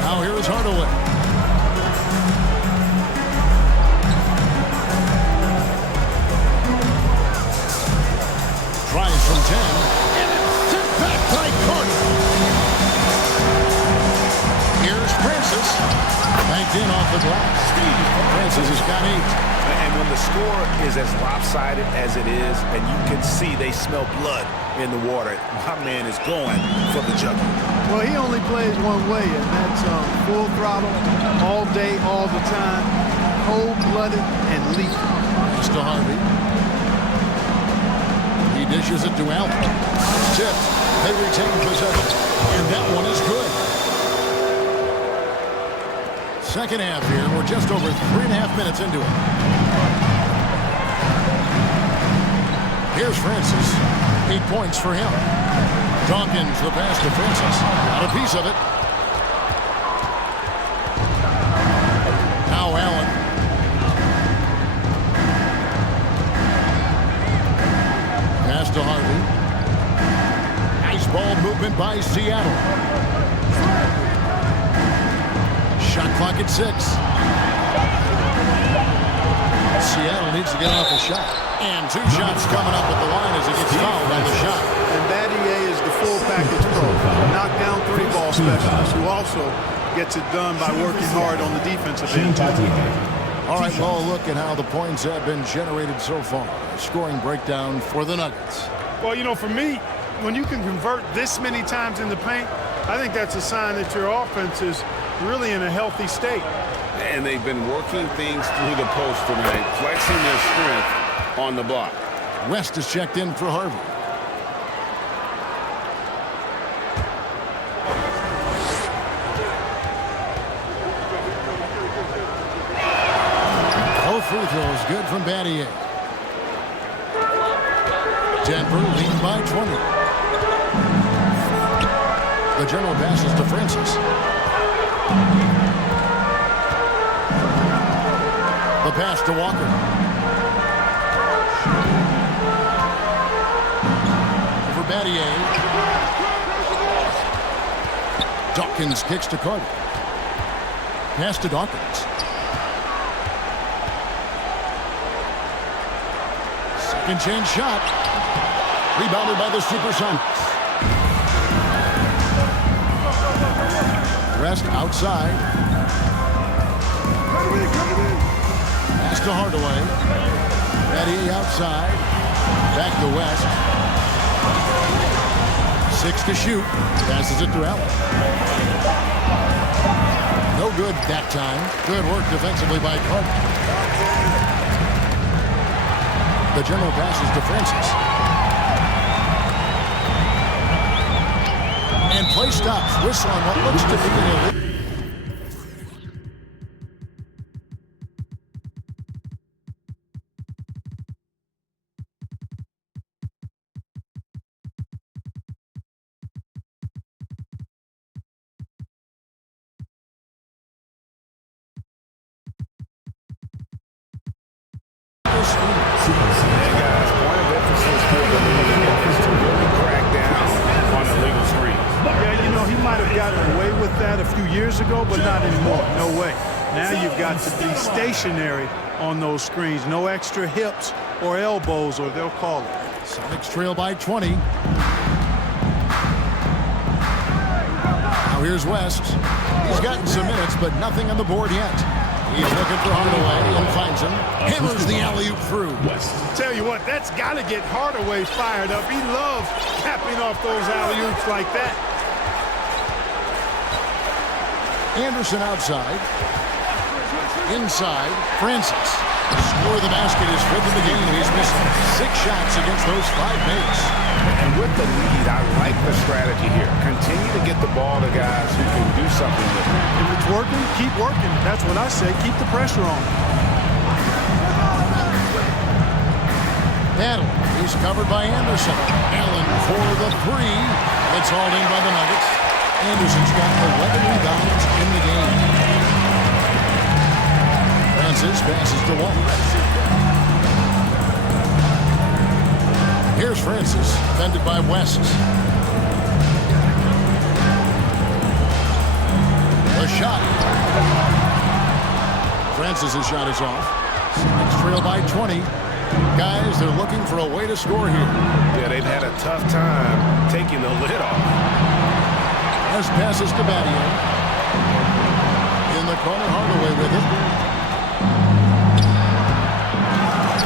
Now here is Hardaway. Tries from 10. And it's sent back by Carter. Here's Francis. Banked in off the glass. Francis has got 8. And when the score is as lopsided as it is, and you can see they smell blood in the water, my man is going for the jugular. Well, he only plays one way, and that's full throttle, all day, all the time, cold-blooded and lethal. Pass to Harvey. He dishes it to Allen. Tipped. They retain possession. And that one is good. Second half here. We're just over 3.5 minutes into it. Here's Francis. 8 points for him. Dawkins, the pass to Francis. Got a piece of it. Now Allen. Pass to Harvey. Nice ball movement by Seattle. Shot clock at 6. Seattle needs to get off a shot. And 2 shots coming up at the line as he gets fouled on the shot. And Battier is the full package pro. Knockdown 3-ball specialist who also gets it done by working hard on the defensive end. All right, well, look at how the points have been generated so far. Scoring breakdown for the Nuggets. Well, you know, for me, when you can convert this many times in the paint, I think that's a sign that your offense is really in a healthy state. And they've been working things through the post tonight, flexing their strength on the block. West is checked in for Harvey. Both free throws good from Battier. Denver leading by 20. The general passes to Francis. The pass to Walker. For Battier. Dawkins kicks to Carter. Pass to Dawkins. Second chance shot. Rebounded by the Supersonics. Rest outside. Pass to Hardaway. Battier outside. Back to West. 6 to shoot. Passes it to Allen. No good that time. Good work defensively by Carter. The general passes to Francis. And play stops. Whistle on what looks to be an illegal. But not anymore. No way. Now you've got to be stationary on those screens. No extra hips or elbows, or they'll call it. Sonics trail by 20. Now here's West. He's gotten some minutes, but nothing on the board yet. He's looking for Hardaway and finds him. Hammers the alley-oop through. Tell you what, that's got to get Hardaway fired up. He loves capping off those alley-oops like that. Anderson outside. Inside, Francis. Score the basket is fifth in the game. He's missed 6 shots against those 5 mates. And with the lead, I like the strategy here. Continue to get the ball to guys who can do something with it. If it's working, keep working. That's what I say. Keep the pressure on. Battle. He's covered by Anderson. Allen for the 3. It's hauled in by the Nuggets. Anderson's got 11 rebounds in the game. Francis passes to Wall. Here's Francis, defended by West. A shot. Francis' shot is off. Sonics trail by 20. Guys, they're looking for a way to score here. Yeah, they've had a tough time taking the lid off. As passes to Battier. In the corner, Hardaway with it.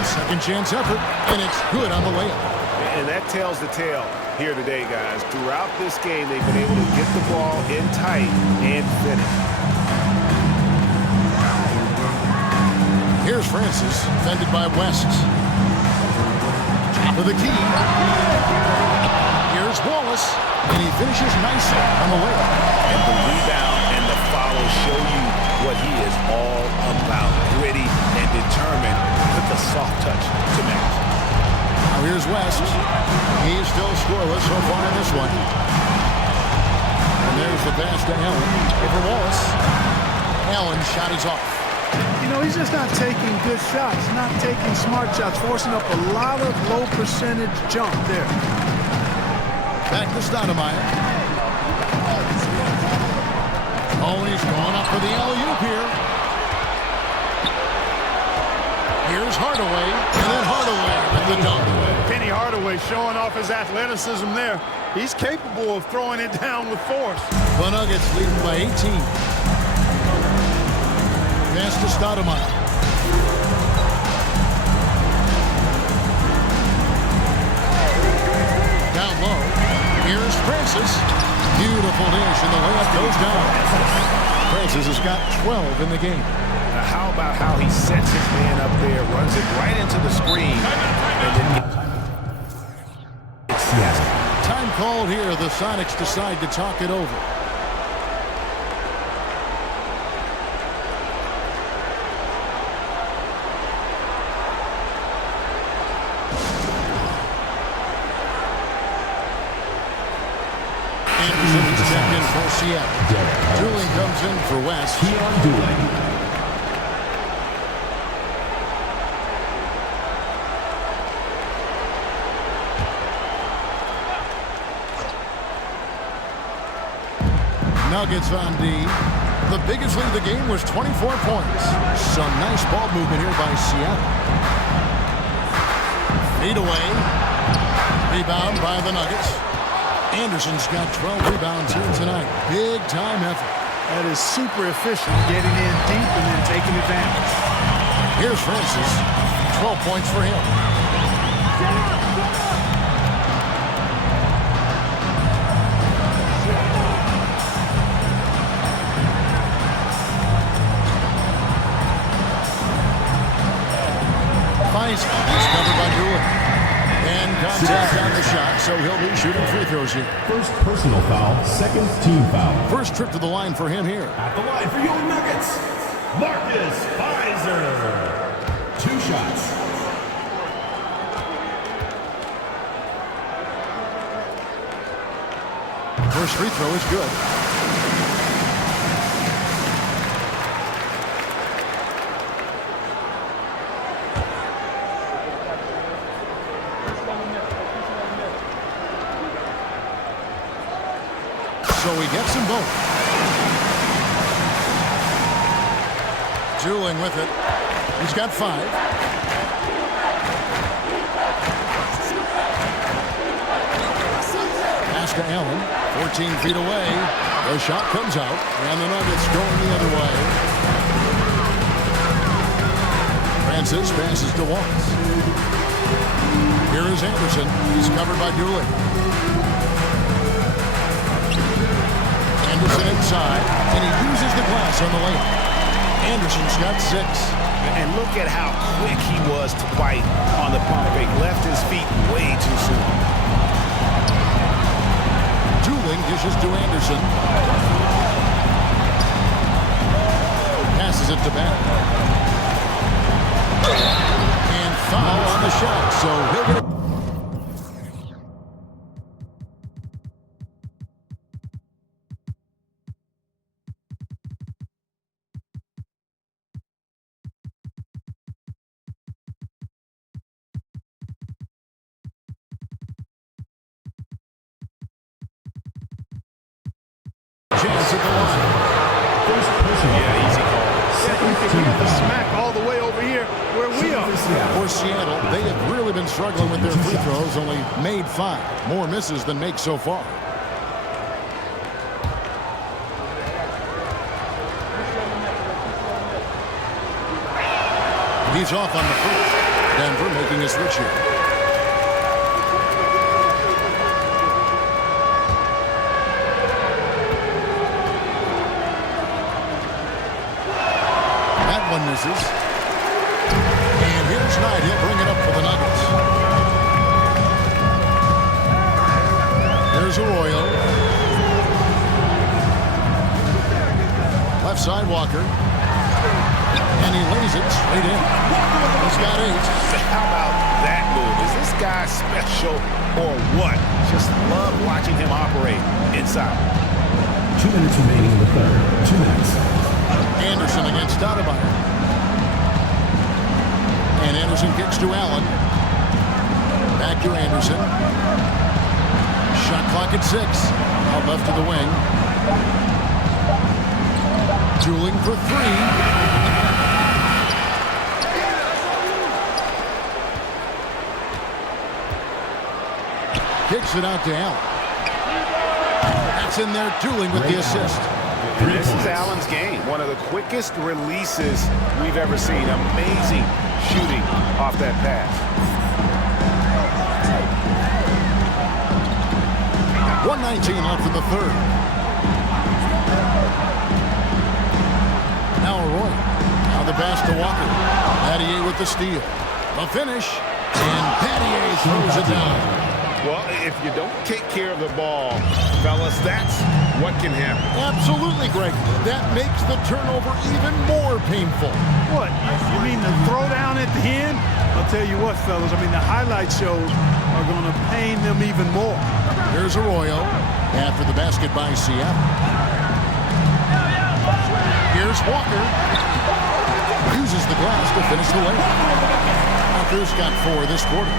Second chance effort, and it's good on the layup. And that tells the tale here today, guys. Throughout this game, they've been able to get the ball in tight and finish. Here's Francis, defended by West. Top of the key. Here's Wallace. And he finishes nicely on the layup. And the rebound and the follow show you what he is all about. Gritty and determined with the soft touch to match. Now here's West. He's still scoreless so far in this one. And there's the pass to Allen. Over Wallace. Allen's shot is off. You know, he's just not taking good shots, not taking smart shots, forcing up a lot of low percentage jump there. Back to Stoudemire. Oh, he's going up for the alley-oop here. Here's Hardaway, and then Hardaway with the dunk. Penny Hardaway showing off his athleticism there. He's capable of throwing it down with force. The Nuggets leading by 18. Pass to Stoudemire. Down low. Here's Francis. Beautiful dish, and the layup goes down. Francis has got 12 in the game. Now how about how he sets his man up there, runs it right into the screen, and then Time called here. The Sonics decide to talk it over. Checked in for Seattle. Dooling comes in for West. Keon Dooling. Nuggets on D. The biggest lead of the game was 24 points. Some nice ball movement here by Seattle. Feed away. Rebound by the Nuggets. Anderson's got 12 rebounds here tonight. Big time effort. That is super efficient, getting in deep and then taking advantage. Here's Francis. 12 points for him. He's covered by Doolin. And contact on the shot, so he'll be shooting free throws here. First personal foul, second team foul. First trip to the line for him here. At the line for your Nuggets, Marcus Fizer. 2 shots. First free throw is good. So he gets them both. Juling with it. He's got 5. Pass to Allen. 14 feet away. The shot comes out. And the Nuggets going the other way. Francis passes to Watts. Here is Anderson. He's covered by Doolin. Anderson inside, and he uses the glass on the layup. Anderson's got 6. And look at how quick he was to bite on the pump fake. Left his feet way too soon. Juling dishes to Anderson. Passes it to Bennett. And foul on the shot, so he'll get it. Chance at the line. First personal foul. Easy call. Second You team get the foul. smack all the way over here where we are. For Seattle, they have really been struggling with their free throws, only made 5. More misses than makes so far. He's off on the first. Denver making a switch here. That one misses. And here's Knight. He'll bring it up for the Nuggets. Here's Arroyo. Left side, Walker. And he lays it straight in. He's got 8. How about that move? Is this guy special or what? Just love watching him operate inside. 2 minutes remaining in the third. 2 minutes. Anderson against Stoudemire. And Anderson kicks to Allen. Back to Anderson. Shot clock at 6. Out left to the wing. Juling for 3. Kicks it out to Allen. That's in there, Juling with the assist. This is Allen's game. One of the quickest releases we've ever seen. Amazing shooting off that pass. 1:19 left in the third. Now Arroyo. Now the pass to Walker. Pattier with the steal. The finish. And Pattier throws it down. Well, if you don't take care of the ball, fellas, that's what can happen. Absolutely, Greg. That makes the turnover even more painful. What? You mean the throwdown at the end? I'll tell you what, fellas. I mean, the highlight shows are going to pain them even more. Here's Arroyo after the basket by Seattle. Here's Walker. Uses the glass to finish the layup. Walker's got 4 this quarter.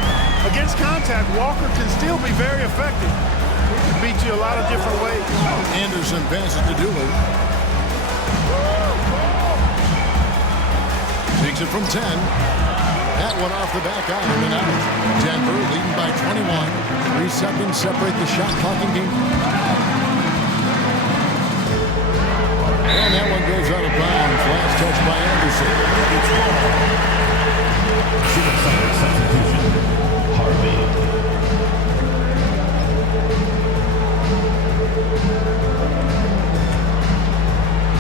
Against contact, Walker can still be very effective. He can beat you a lot of different ways. Anderson passes to Dooley. Takes it from 10. That one off the back iron and out. Denver leading by 21. 3 seconds separate the shot clock and game. And that one goes out of bounds. Last touch by Anderson. Substitution. Harvey.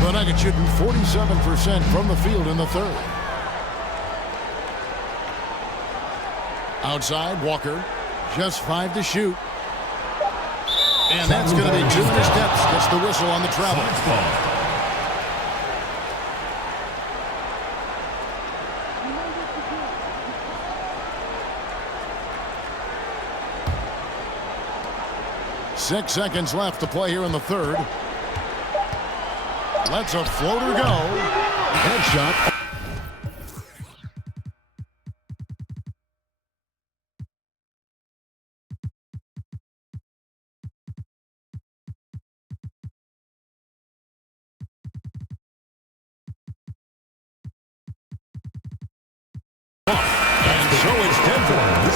The Nuggets shooting 47% from the field in the third. Outside, Walker. Just 5 to shoot. And that's going to be 2 in the steps. Gets the whistle on the travel. 6 seconds left to play here in the third. Lets a floater go. Headshot.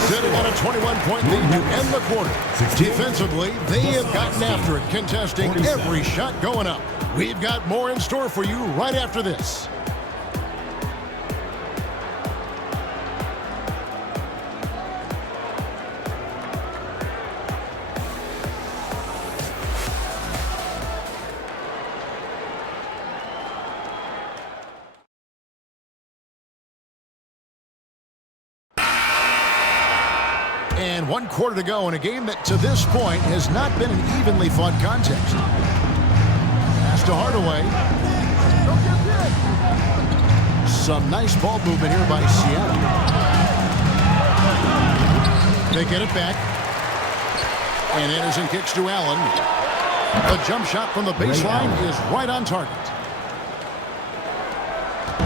Sitting on a 21-point lead to end the quarter. Defensively, they have gotten after it, contesting every shot going up. We've got more in store for you right after this. And 1 quarter to go in a game that to this point has not been an evenly fought contest. Pass to Hardaway. Some nice ball movement here by Seattle. They get it back. And Anderson kicks to Allen. The jump shot from the baseline is right on target.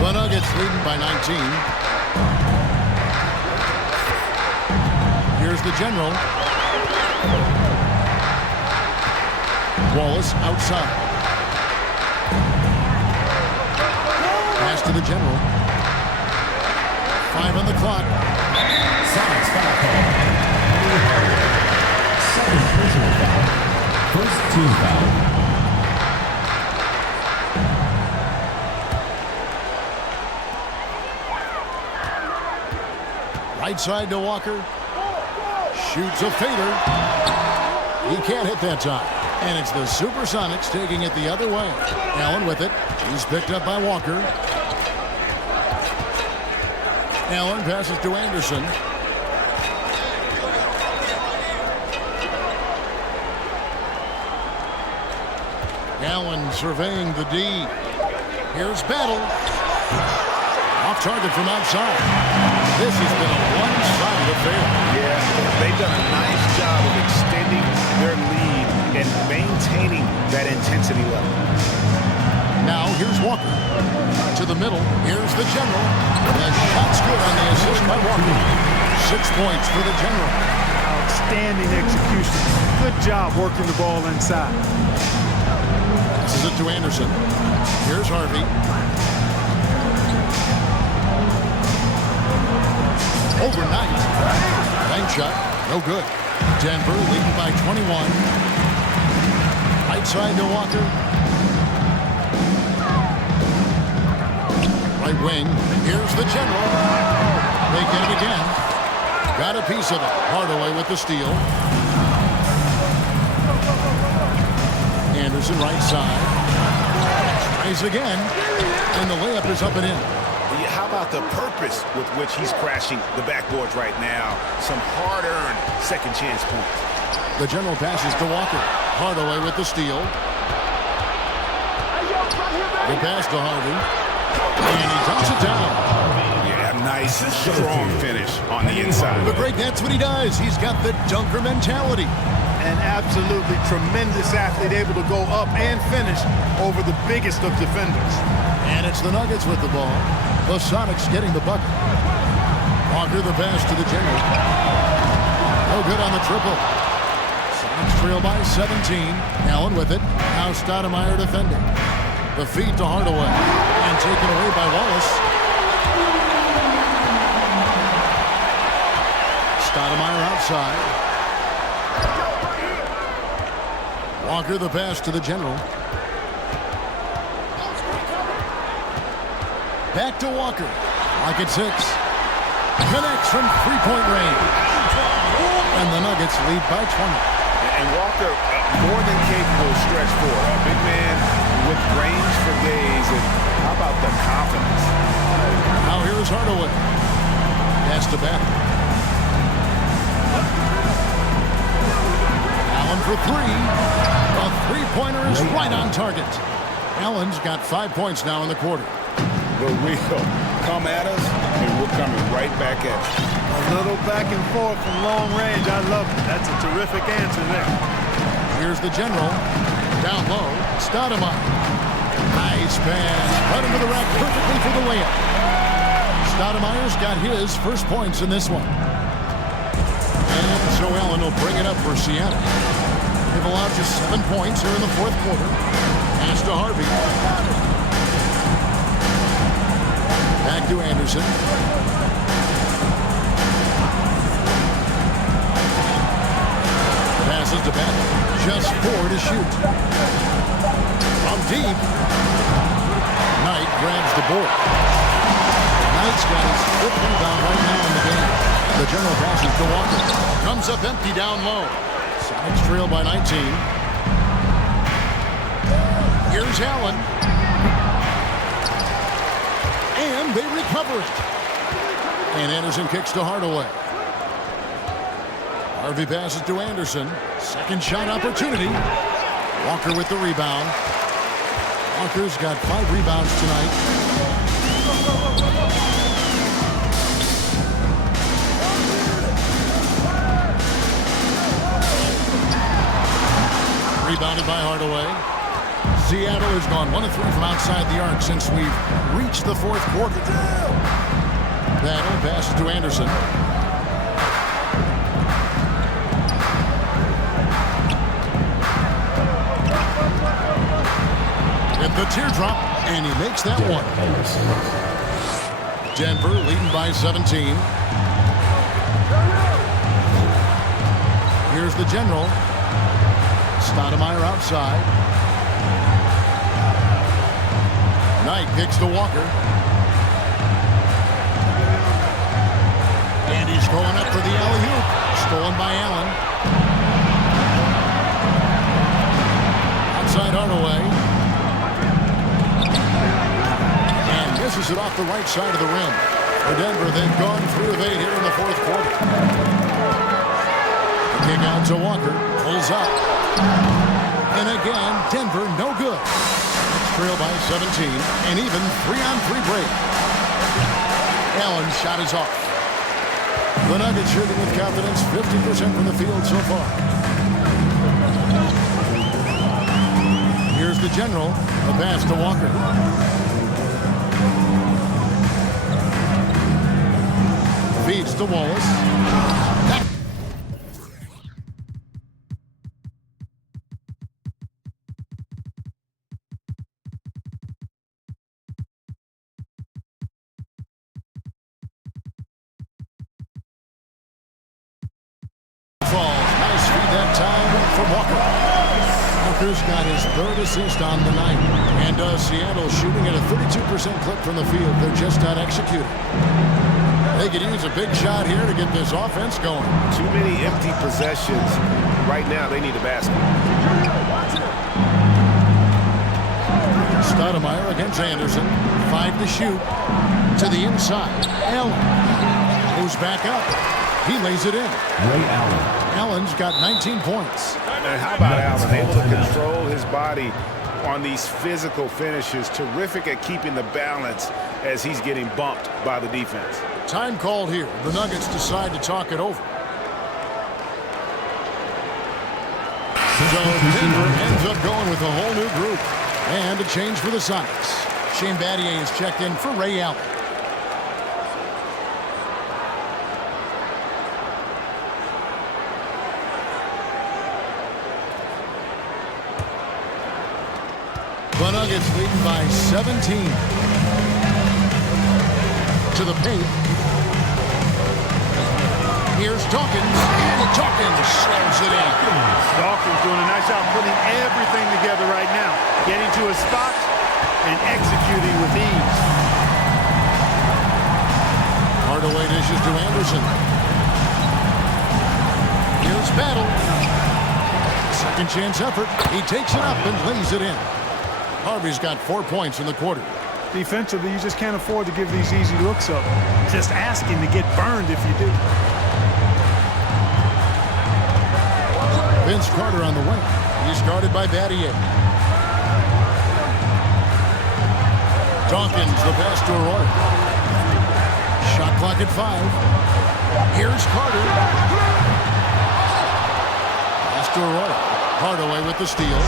The Nuggets leading by 19. Here's the general. Wallace outside. Pass to the general. 5 on the clock. Sonics foul call. Second personal foul. First team foul. Right side to Walker. Shoots a fader. He can't hit that time. And it's the Supersonics taking it the other way. Allen with it. He's picked up by Walker. Allen passes to Anderson. Allen surveying the D. Here's Battle. Off target from outside. This has been a one-sided affair. Yeah, they've done a nice job of extending their lead and maintaining that intensity level. Now here's Walker. To the middle. Here's the general. The shot's good on the assist by Walker. 6 points for the general. Outstanding execution. Good job working the ball inside. Passes it to Anderson. Here's Harvey. Overnight. Bank shot. No good. Denver leading by 21. Right side to Walker. Right wing. Here's the general. They get it again. Got a piece of it. Hardaway with the steal. Anderson right side. Tries again. And the layup is up and in. How about the purpose with which he's crashing the backboards right now? Some hard-earned second chance points. The general passes to Walker. Hardaway with the steal. The pass to Harvey. And he dumps it down. Yeah, nice, strong finish on the inside. But Greg, that's what he does. He's got the dunker mentality. An absolutely tremendous athlete, able to go up and finish over the biggest of defenders. And it's the Nuggets with the ball. The Sonics getting the bucket. Walker the pass to the general. No good on the triple. Sonics trail by 17. Allen with it. Now Stoudemire defending. The feed to Hardaway. And taken away by Wallace. Stoudemire outside. Walker the pass to the general. Back to Walker. Like it's 6. Connects from three-point range. And the Nuggets lead by 20. And Walker, more than capable stretch four. A big man with range for days. And how about the confidence? Now here's Hardaway. Pass to back. Allen for 3. A three-pointer is right on target. Allen's got 5 points now in the quarter. The real come at us, and we're coming right back at you. A little back and forth from long range. I love it. That's a terrific answer there. Here's the general. Down low. Stoudemire. Nice pass. Right into the rack perfectly for the layup. Stoudemire's got his first points in this one. And so Allen will bring it up for Seattle. They've allowed just 7 points here in the fourth quarter. Pass to Harvey. Back to Anderson. Passes to Beck. Just 4 to shoot. From deep. Knight grabs the board. Knight's got his 5th rebound right now in the game. The general passes to Walker. Comes up empty down low. Sonics trail by 19. Here's Allen. And they recover it. And Anderson kicks to Hardaway. Harvey passes to Anderson. Second shot opportunity. Walker with the rebound. Walker's got 5 rebounds tonight. Rebounded by Hardaway. Seattle has gone 1 of 3 from outside the arc since we've reached the fourth quarter. Battle passes to Anderson. At the teardrop, and he makes that one. Denver leading by 17. Here's the general. Stoudemire outside. Knight kicks to Walker. And he's going up for the alley-oop. Stolen by Allen. Outside Hardaway. And misses it off the right side of the rim. For Denver, they've gone 3 of 8 here in the fourth quarter. Kick out to Walker. Pulls up. And again, Denver no good. Trail by 17, and even 3-on-3 break. Allen's shot is off. The Nuggets shooting with confidence, 50% from the field so far. Here's the general, a pass to Walker. Feeds to Wallace. Walker's got his 3rd assist on the night. And Seattle shooting at a 32% clip from the field. They're just not executing. They could use a big shot here to get this offense going. Too many empty possessions. Right now, they need a basket. Stoudemire against Anderson. 5 to shoot. To the inside. Allen moves back up. He lays it in. Ray Allen. Allen's got 19 points. And how about Allen able to control his body on these physical finishes? Terrific at keeping the balance as he's getting bumped by the defense. Time called here. The Nuggets decide to talk it over. So Denver ends up going with a whole new group. And a change for the Sonics. Shane Battier is checked in for Ray Allen. The Nuggets lead by 17. To the paint. Here's Dawkins, and Dawkins slams it in. Dawkins doing a nice job putting everything together right now. Getting to his spot and executing with ease. Hardaway dishes to Anderson. Here's Battle. Second chance effort. He takes it up and lays it in. Harvey's got 4 points in the quarter. Defensively, you just can't afford to give these easy looks up. Just asking to get burned if you do. Vince Carter on the wing. He's guarded by Battier. Dawkins, the pass to Arroyo. Shot clock at 5. Here's Carter. Pass to Arroyo. Hardaway with the steal.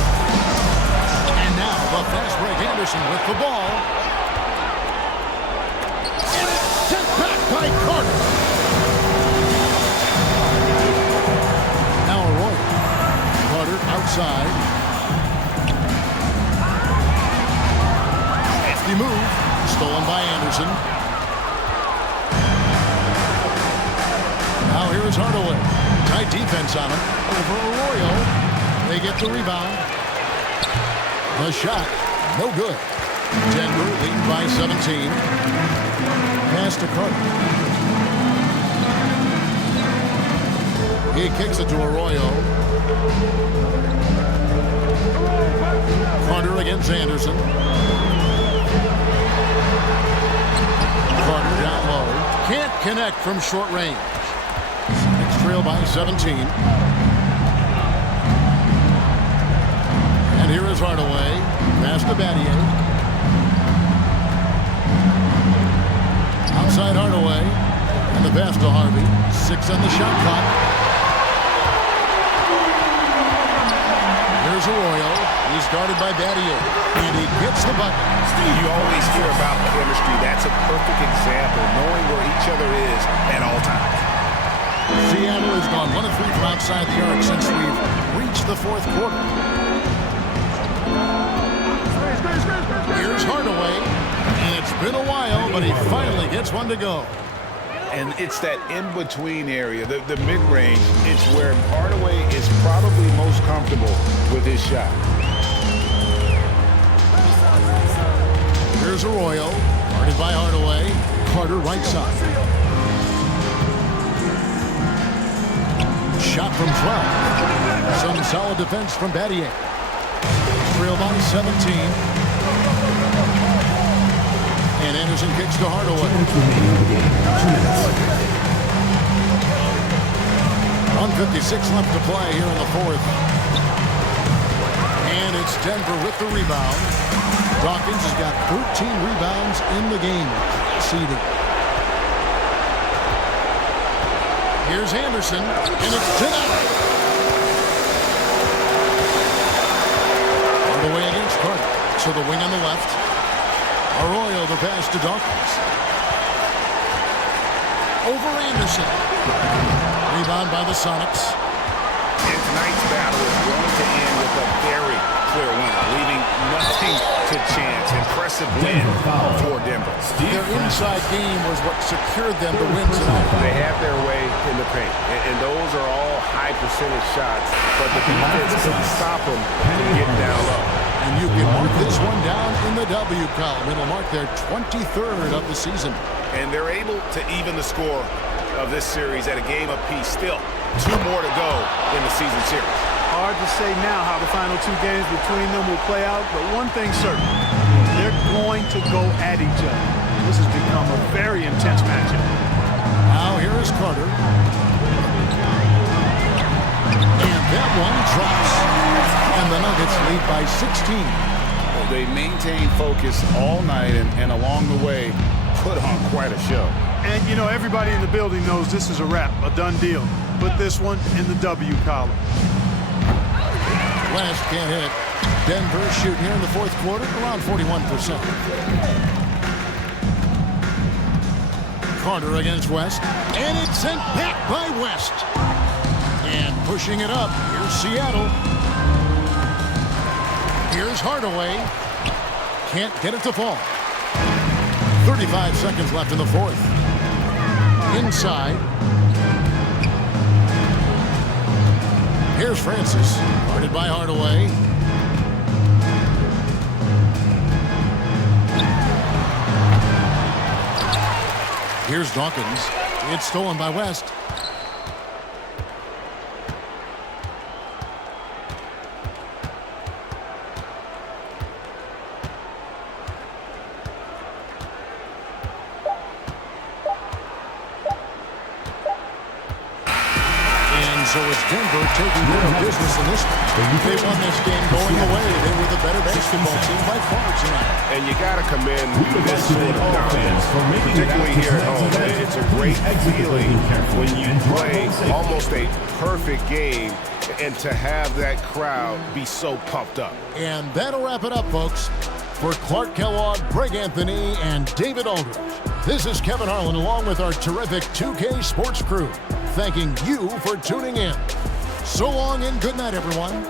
And now the fast break. Anderson with the ball. And it's sent back by Carter. Now Arroyo. Carter outside. Hefty move. Stolen by Anderson. Now here is Hardaway. Tight defense on him. Over Arroyo. They get the rebound. The shot. No good. Denver lead by 17. Pass to Carter. He kicks it to Arroyo. Carter against Anderson. Carter down low. Can't connect from short range. Next trail by 17. And here is Hardaway. Pass to Battier. Outside Hardaway. And the pass to Harvey. 6 on the shot clock. Here's Arroyo. He's guarded by Battier. And he gets the bucket. Steve, you always hear about chemistry. That's a perfect example, knowing where each other is at all times. Seattle has gone 1 of 3 from outside the arc since we've reached the fourth quarter. Here's Hardaway. And it's been a while, but he finally gets one to go. And it's that in-between area, the mid-range. It's where Hardaway is probably most comfortable with his shot. Here's Arroyo. Guarded by Hardaway. Carter right side. Shot from 12. Some solid defense from Battier. Trail by 17. And Anderson kicks to Hardaway. 1:56 left to play here in the fourth. And it's Denver with the rebound. Dawkins has got 13 rebounds in the game. Seeding. Here's Anderson, and it's denied. Hardaway against Carter. To the wing on the left. Arroyo the pass to Dawkins. Over Anderson. Rebound by the Sonics. And tonight's battle is going to end with a very clear winner, leaving nothing to chance. Impressive win for Denver. Their inside game was what secured them the win tonight. They had their way in the paint, and those are all high percentage shots, but the defense couldn't stop them from getting down low. And you can mark this one down in the W column. It'll mark their 23rd of the season. And they're able to even the score of this series at a game apiece. Still, 2 more to go in the season series. Hard to say now how the final 2 games between them will play out, but one thing's certain. They're going to go at each other. This has become a very intense matchup. Now here is Carter. And that one drops. And the Nuggets lead by 16. Well, they maintain focus all night and along the way put on quite a show. And, you know, everybody in the building knows this is a wrap, a done deal. Put this one in the W column. West can't hit. Denver shooting here in the fourth quarter around 41%. Carter against West. And it's sent back by West. And pushing it up. Here's Seattle. Here's Hardaway. Can't get it to fall. 35 seconds left in the fourth. Inside. Here's Francis. Guarded by Hardaway. Here's Dawkins. It's stolen by West. So it's Denver taking care of business in this one. They won this game going away. They were the better basketball team by far tonight. And you got to commend this sort of dominance, particularly here at home. It's a great feeling when you play almost a perfect game and to have that crowd be so pumped up. And that'll wrap it up, folks. For Clark Kellogg, Greg Anthony, and David Aldridge, this is Kevin Harlan along with our terrific 2K Sports crew, thanking you for tuning in. So long and good night, everyone.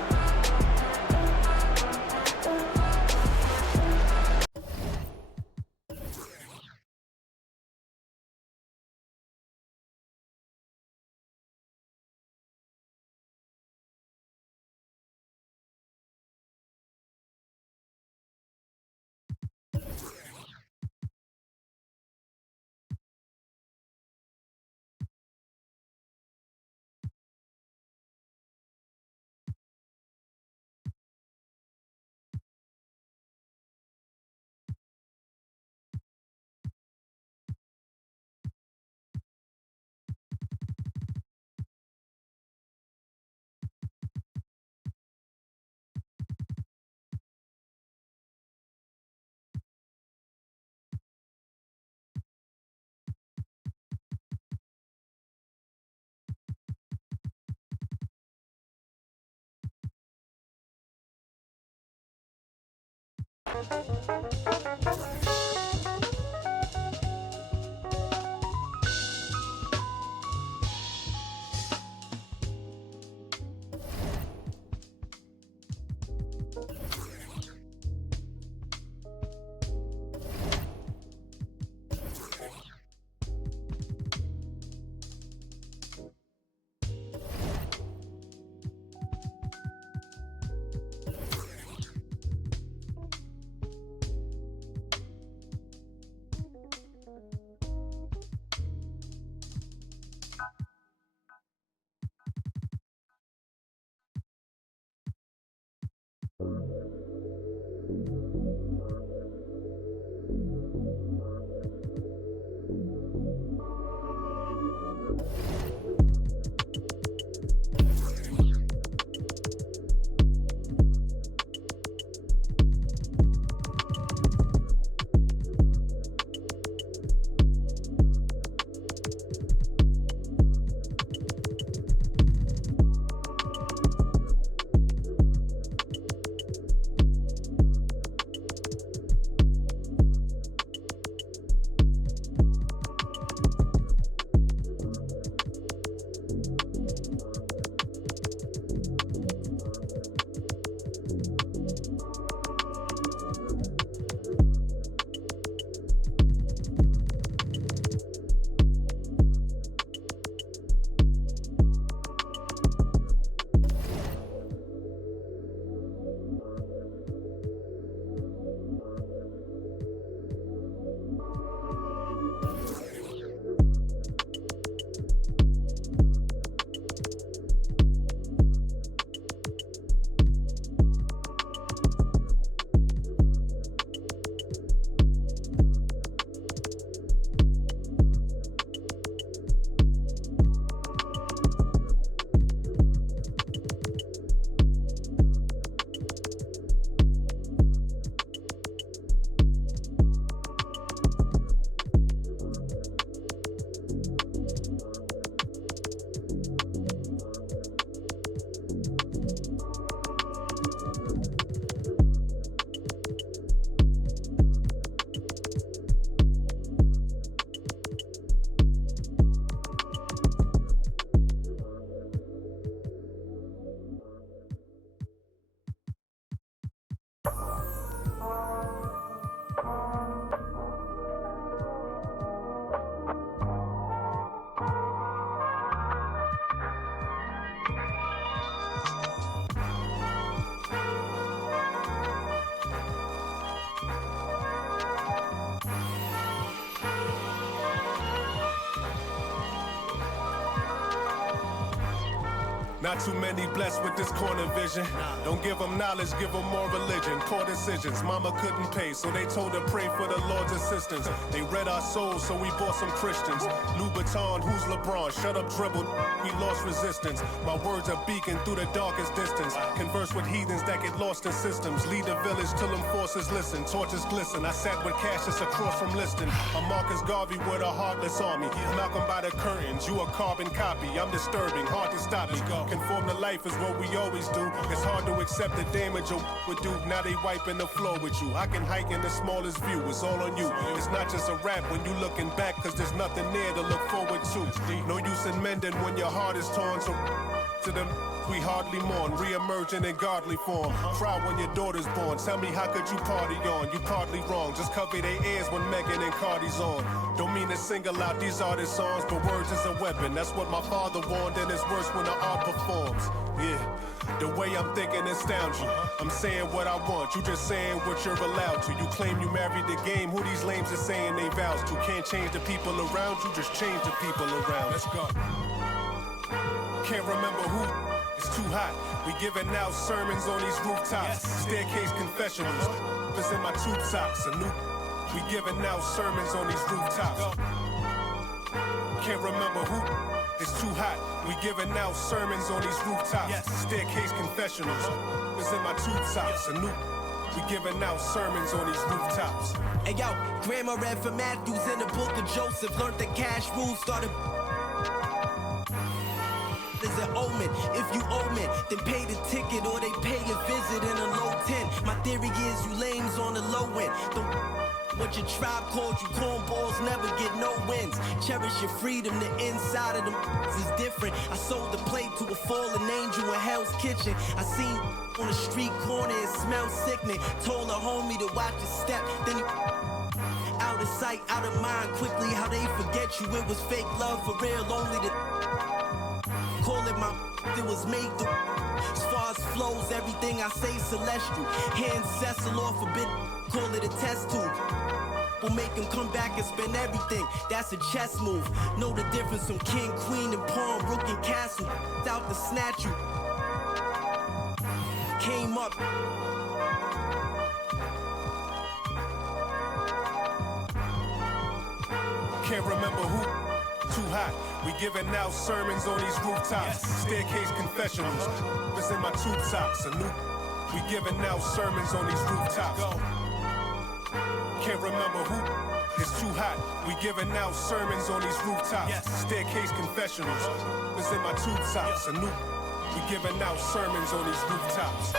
Not too many blessed with this corner vision. Don't give them knowledge, give them more religion. Poor decisions, mama couldn't pay, so they told her pray for the Lord's assistance. They read our souls, so we bought some Christians. Louboutin, who's LeBron? Shut up, dribble. We lost resistance. My words are beacon through the darkest distance. Converse with heathens that get lost in systems. Lead the village till them forces listen. Torches glisten. I sat with Cassius across from Liston. I'm Marcus Garvey with a heartless army. Malcolm by the curtains. You a carbon copy. I'm disturbing. Hard to stop me. Conform to life is what we always do. It's hard to accept the damage a would do. Now they wiping the floor with you. I can hike in the smallest view. It's all on you. It's not just a rap when you looking back, cause there's nothing there to look forward to. No use in mending when your heart is torn. So to them we hardly mourn, re-emerging in godly form. Cry when your daughter's born. Tell me how could you party on? You partly wrong. Just cover their ears when Megan and Cardi's on. Don't mean to single out these artist songs, but words is a weapon. That's what my father warned, and it's worse when the art performs. Yeah, the way I'm thinking astounds you. I'm saying what I want, you just saying what you're allowed to. You claim you married the game, who these lames are saying they vows to. Can't change the people around you, just change the people around. Let's go. Can't remember who. It's too hot. We giving out sermons on these rooftops. Staircase confessionals. It's in my tube socks. We giving out sermons on these rooftops. Can't remember who. It's too hot. We giving out sermons on these rooftops. Staircase confessionals. It's in my tube socks. We giving out sermons on these rooftops. Hey yo, Grandma read from Matthews in the book of Joseph. Learned the cash rules, started is an omen. If you owe me, then pay the ticket or they pay a visit in a low 10. My theory is you lames on the low end. What your tribe called you cornballs never get no wins. Cherish your freedom, the inside of them is different. I sold the plate to a fallen angel in Hell's Kitchen. I seen on the street corner, it smelled sickening. Told a homie to watch his step, then he out of sight, out of mind. Quickly how they forget you, it was fake love for real, only the call it my it was made to. As far as flows, everything I say celestial. Hand Cecil or forbid, call it a test tube. We'll make him come back and spend everything. That's a chess move. Know the difference from king, queen, and pawn, rook and castle. Out to snatch you. Came up. Can't remember who. Too hot. We giving out sermons on these rooftops. Staircase confessionals. It's in my tube socks. We giving out sermons on these rooftops. Can't remember who. It's too hot. We giving out sermons on these rooftops. Staircase confessionals. It's in my tube socks. We giving out sermons on these rooftops.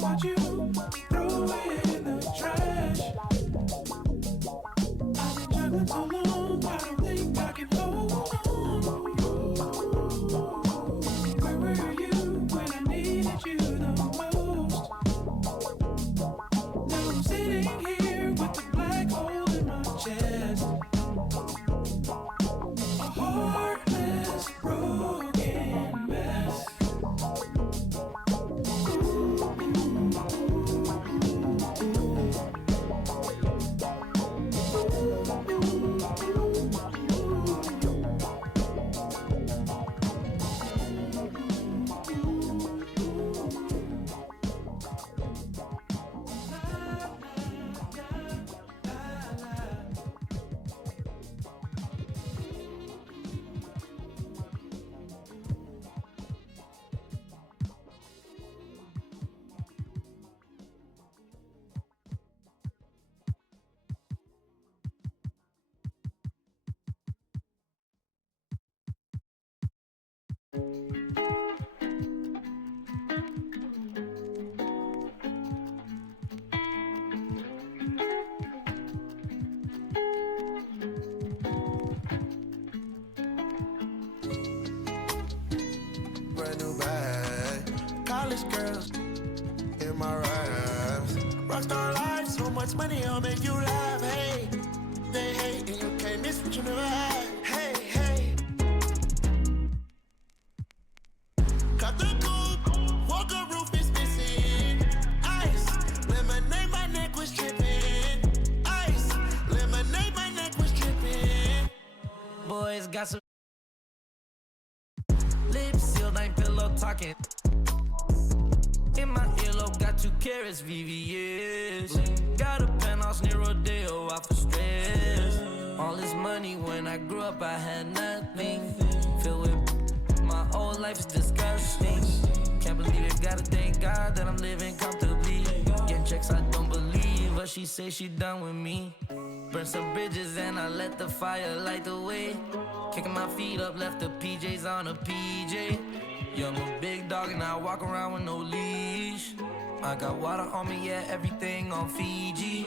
watch you throw it in the trash. I've been juggling so long, I don't think I can hold on. Where were you when I needed you the most? Now I'm sitting here with the black hole in my chest. A heartless, broken mess. Brand new bag, college girls in my raps. Rockstar life, so much money, I'll make you laugh. Hey, they hate and you can't miss what you never had. Hey, hey. Cut the coupe, walker roof is missing. Ice, lemonade, my neck was dripping. Ice, lemonade, my neck was dripping. Boys got some lips sealed, ain't pillow talking. In my earlobe, got 2 carats, VVS. Got a penthouse near Rodeo, out for stress. All this money, when I grew up, I had nothing. Filled with my whole life is disgusting. Can't believe it, gotta thank God that I'm living comfortably. Getting checks, I don't believe, but she say she done with me. Burn some bridges and I let the fire light the way. Kicking my feet up, left the PJs on a PJ. Yeah, I'm a big dog and I walk around with no leash. I got water on me, yeah, everything on Fiji.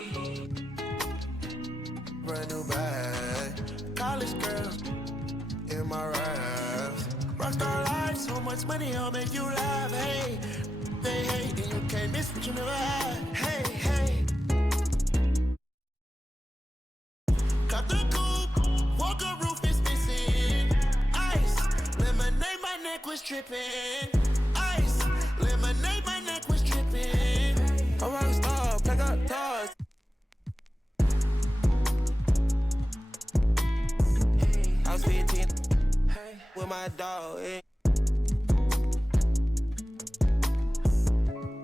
Brand new bag, college girls in my raps. Rockstar life, so much money, I'll make you laugh. Hey, they hate and you can't miss what you never had. Hey, hey. Cut the coupe, walker roof is missing. Ice, lemonade, my neck was dripping. Ice, lemonade, my neck was dripping. A rock star, pack up toys. I was 15 with my dog.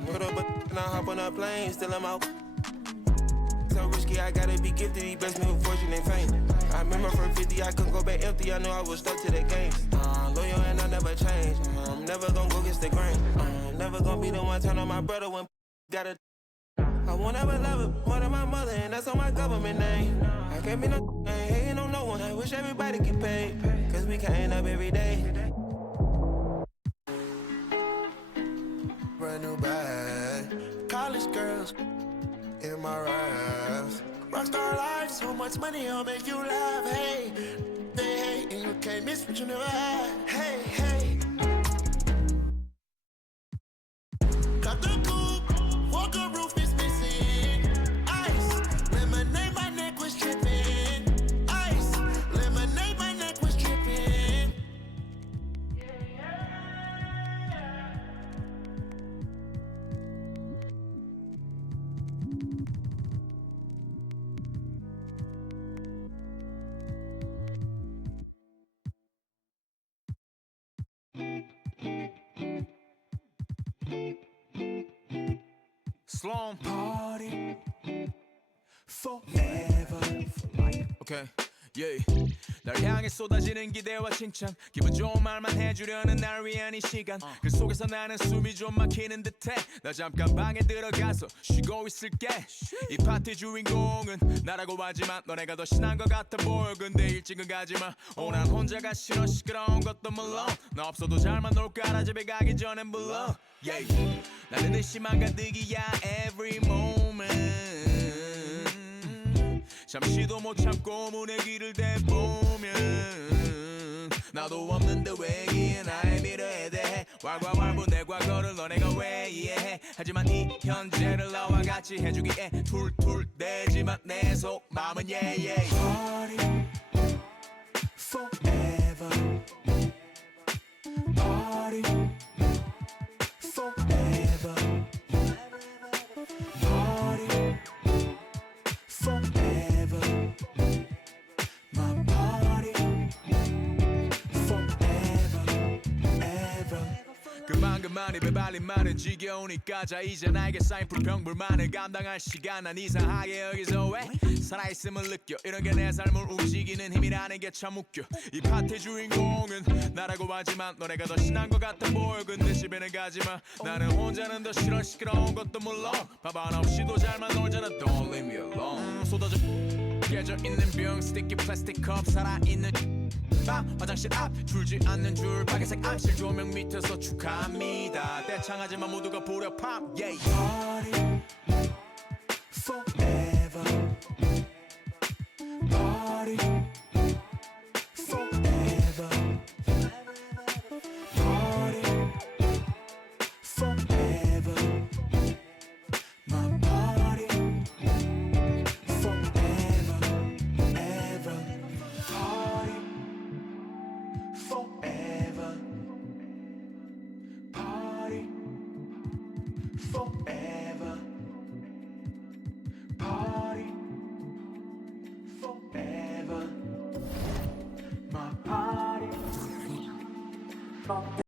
Put up and I hop on a plane, still I'm out. So risky, I gotta be gifted. He blessed me with fortune and fame. I remember from 50, I couldn't go back empty. I knew I was stuck to the game. Loyal and I never change. I'm never gonna go against the grain. I'm never gonna be the one turn on my brother when gotta. I won't ever love it more than my mother, and that's on my government name. I can't be no ain't hating on no one. I wish everybody get paid, cause we can't up every day. Brand new bag, college girls in my raps. Rockstar life, so much money, I'll make you laugh. Hey, they hate and you can't miss what you never had. Hey, hey. Cut the coupe, walker roof is missing. Ice, lemonade, my neck was dripping. Ice, lemonade, my neck was dripping. Sloan party forever. Okay, yeah. 날 향해 쏟아지는 기대와 칭찬 기분 좋은 말만 해주려는 날 위한 이 시간 그 속에서 나는 숨이 좀 막히는 듯해 나 잠깐 방에 들어가서 쉬고 있을게 이 파티 주인공은 나라고 하지만 너네가 더 신난 것 같아 보여 근데 일찍은 가지마 난 혼자가 싫어 시끄러운 것도 물론 너 없어도 잘만 놀 거라 집에 가기 전엔 불러 yeah. 나는 의심만 가득이야 every moment 잠시도 못 참고 문의 귀를 대보면 나도 없는데 왜 이기에 나의 미래에 대해 왈가왈부 내 과거를 너네가 왜 이해해 하지만 이 현재를 나와 같이 해주기에 툴툴대지만 내 속마음은 yeah yeah Party forever Party forever Party forever My party forever ever 그만 입에 발린 말은 지겨우니까 자 이제 나에게 쌓인 불평불만을 감당할 시간 난 이상하게 여기서 왜 살아있음을 느껴 이런 게 내 삶을 움직이는 힘이라는 게 참 웃겨 이 파티 주인공은 나라고 하지만 너네가 더 신난 것 같아 보여 근데 집에는 가지마 나는 혼자는 더 싫어 시끄러운 것도 물론 밥 하나 없이도 잘만 놀잖아 Don't leave me alone 쏟아져 깨져 있는 병 스티키 플라스틱 컵 살아있는 화장실 앞 줄지 않는 줄 빨간색 암실 조명 밑에서 축하합니다 떼창하지만 모두가 불협함 yeah. Party forever Party forever Party forever My party forever ever Party forever Party forever Party forever My party forever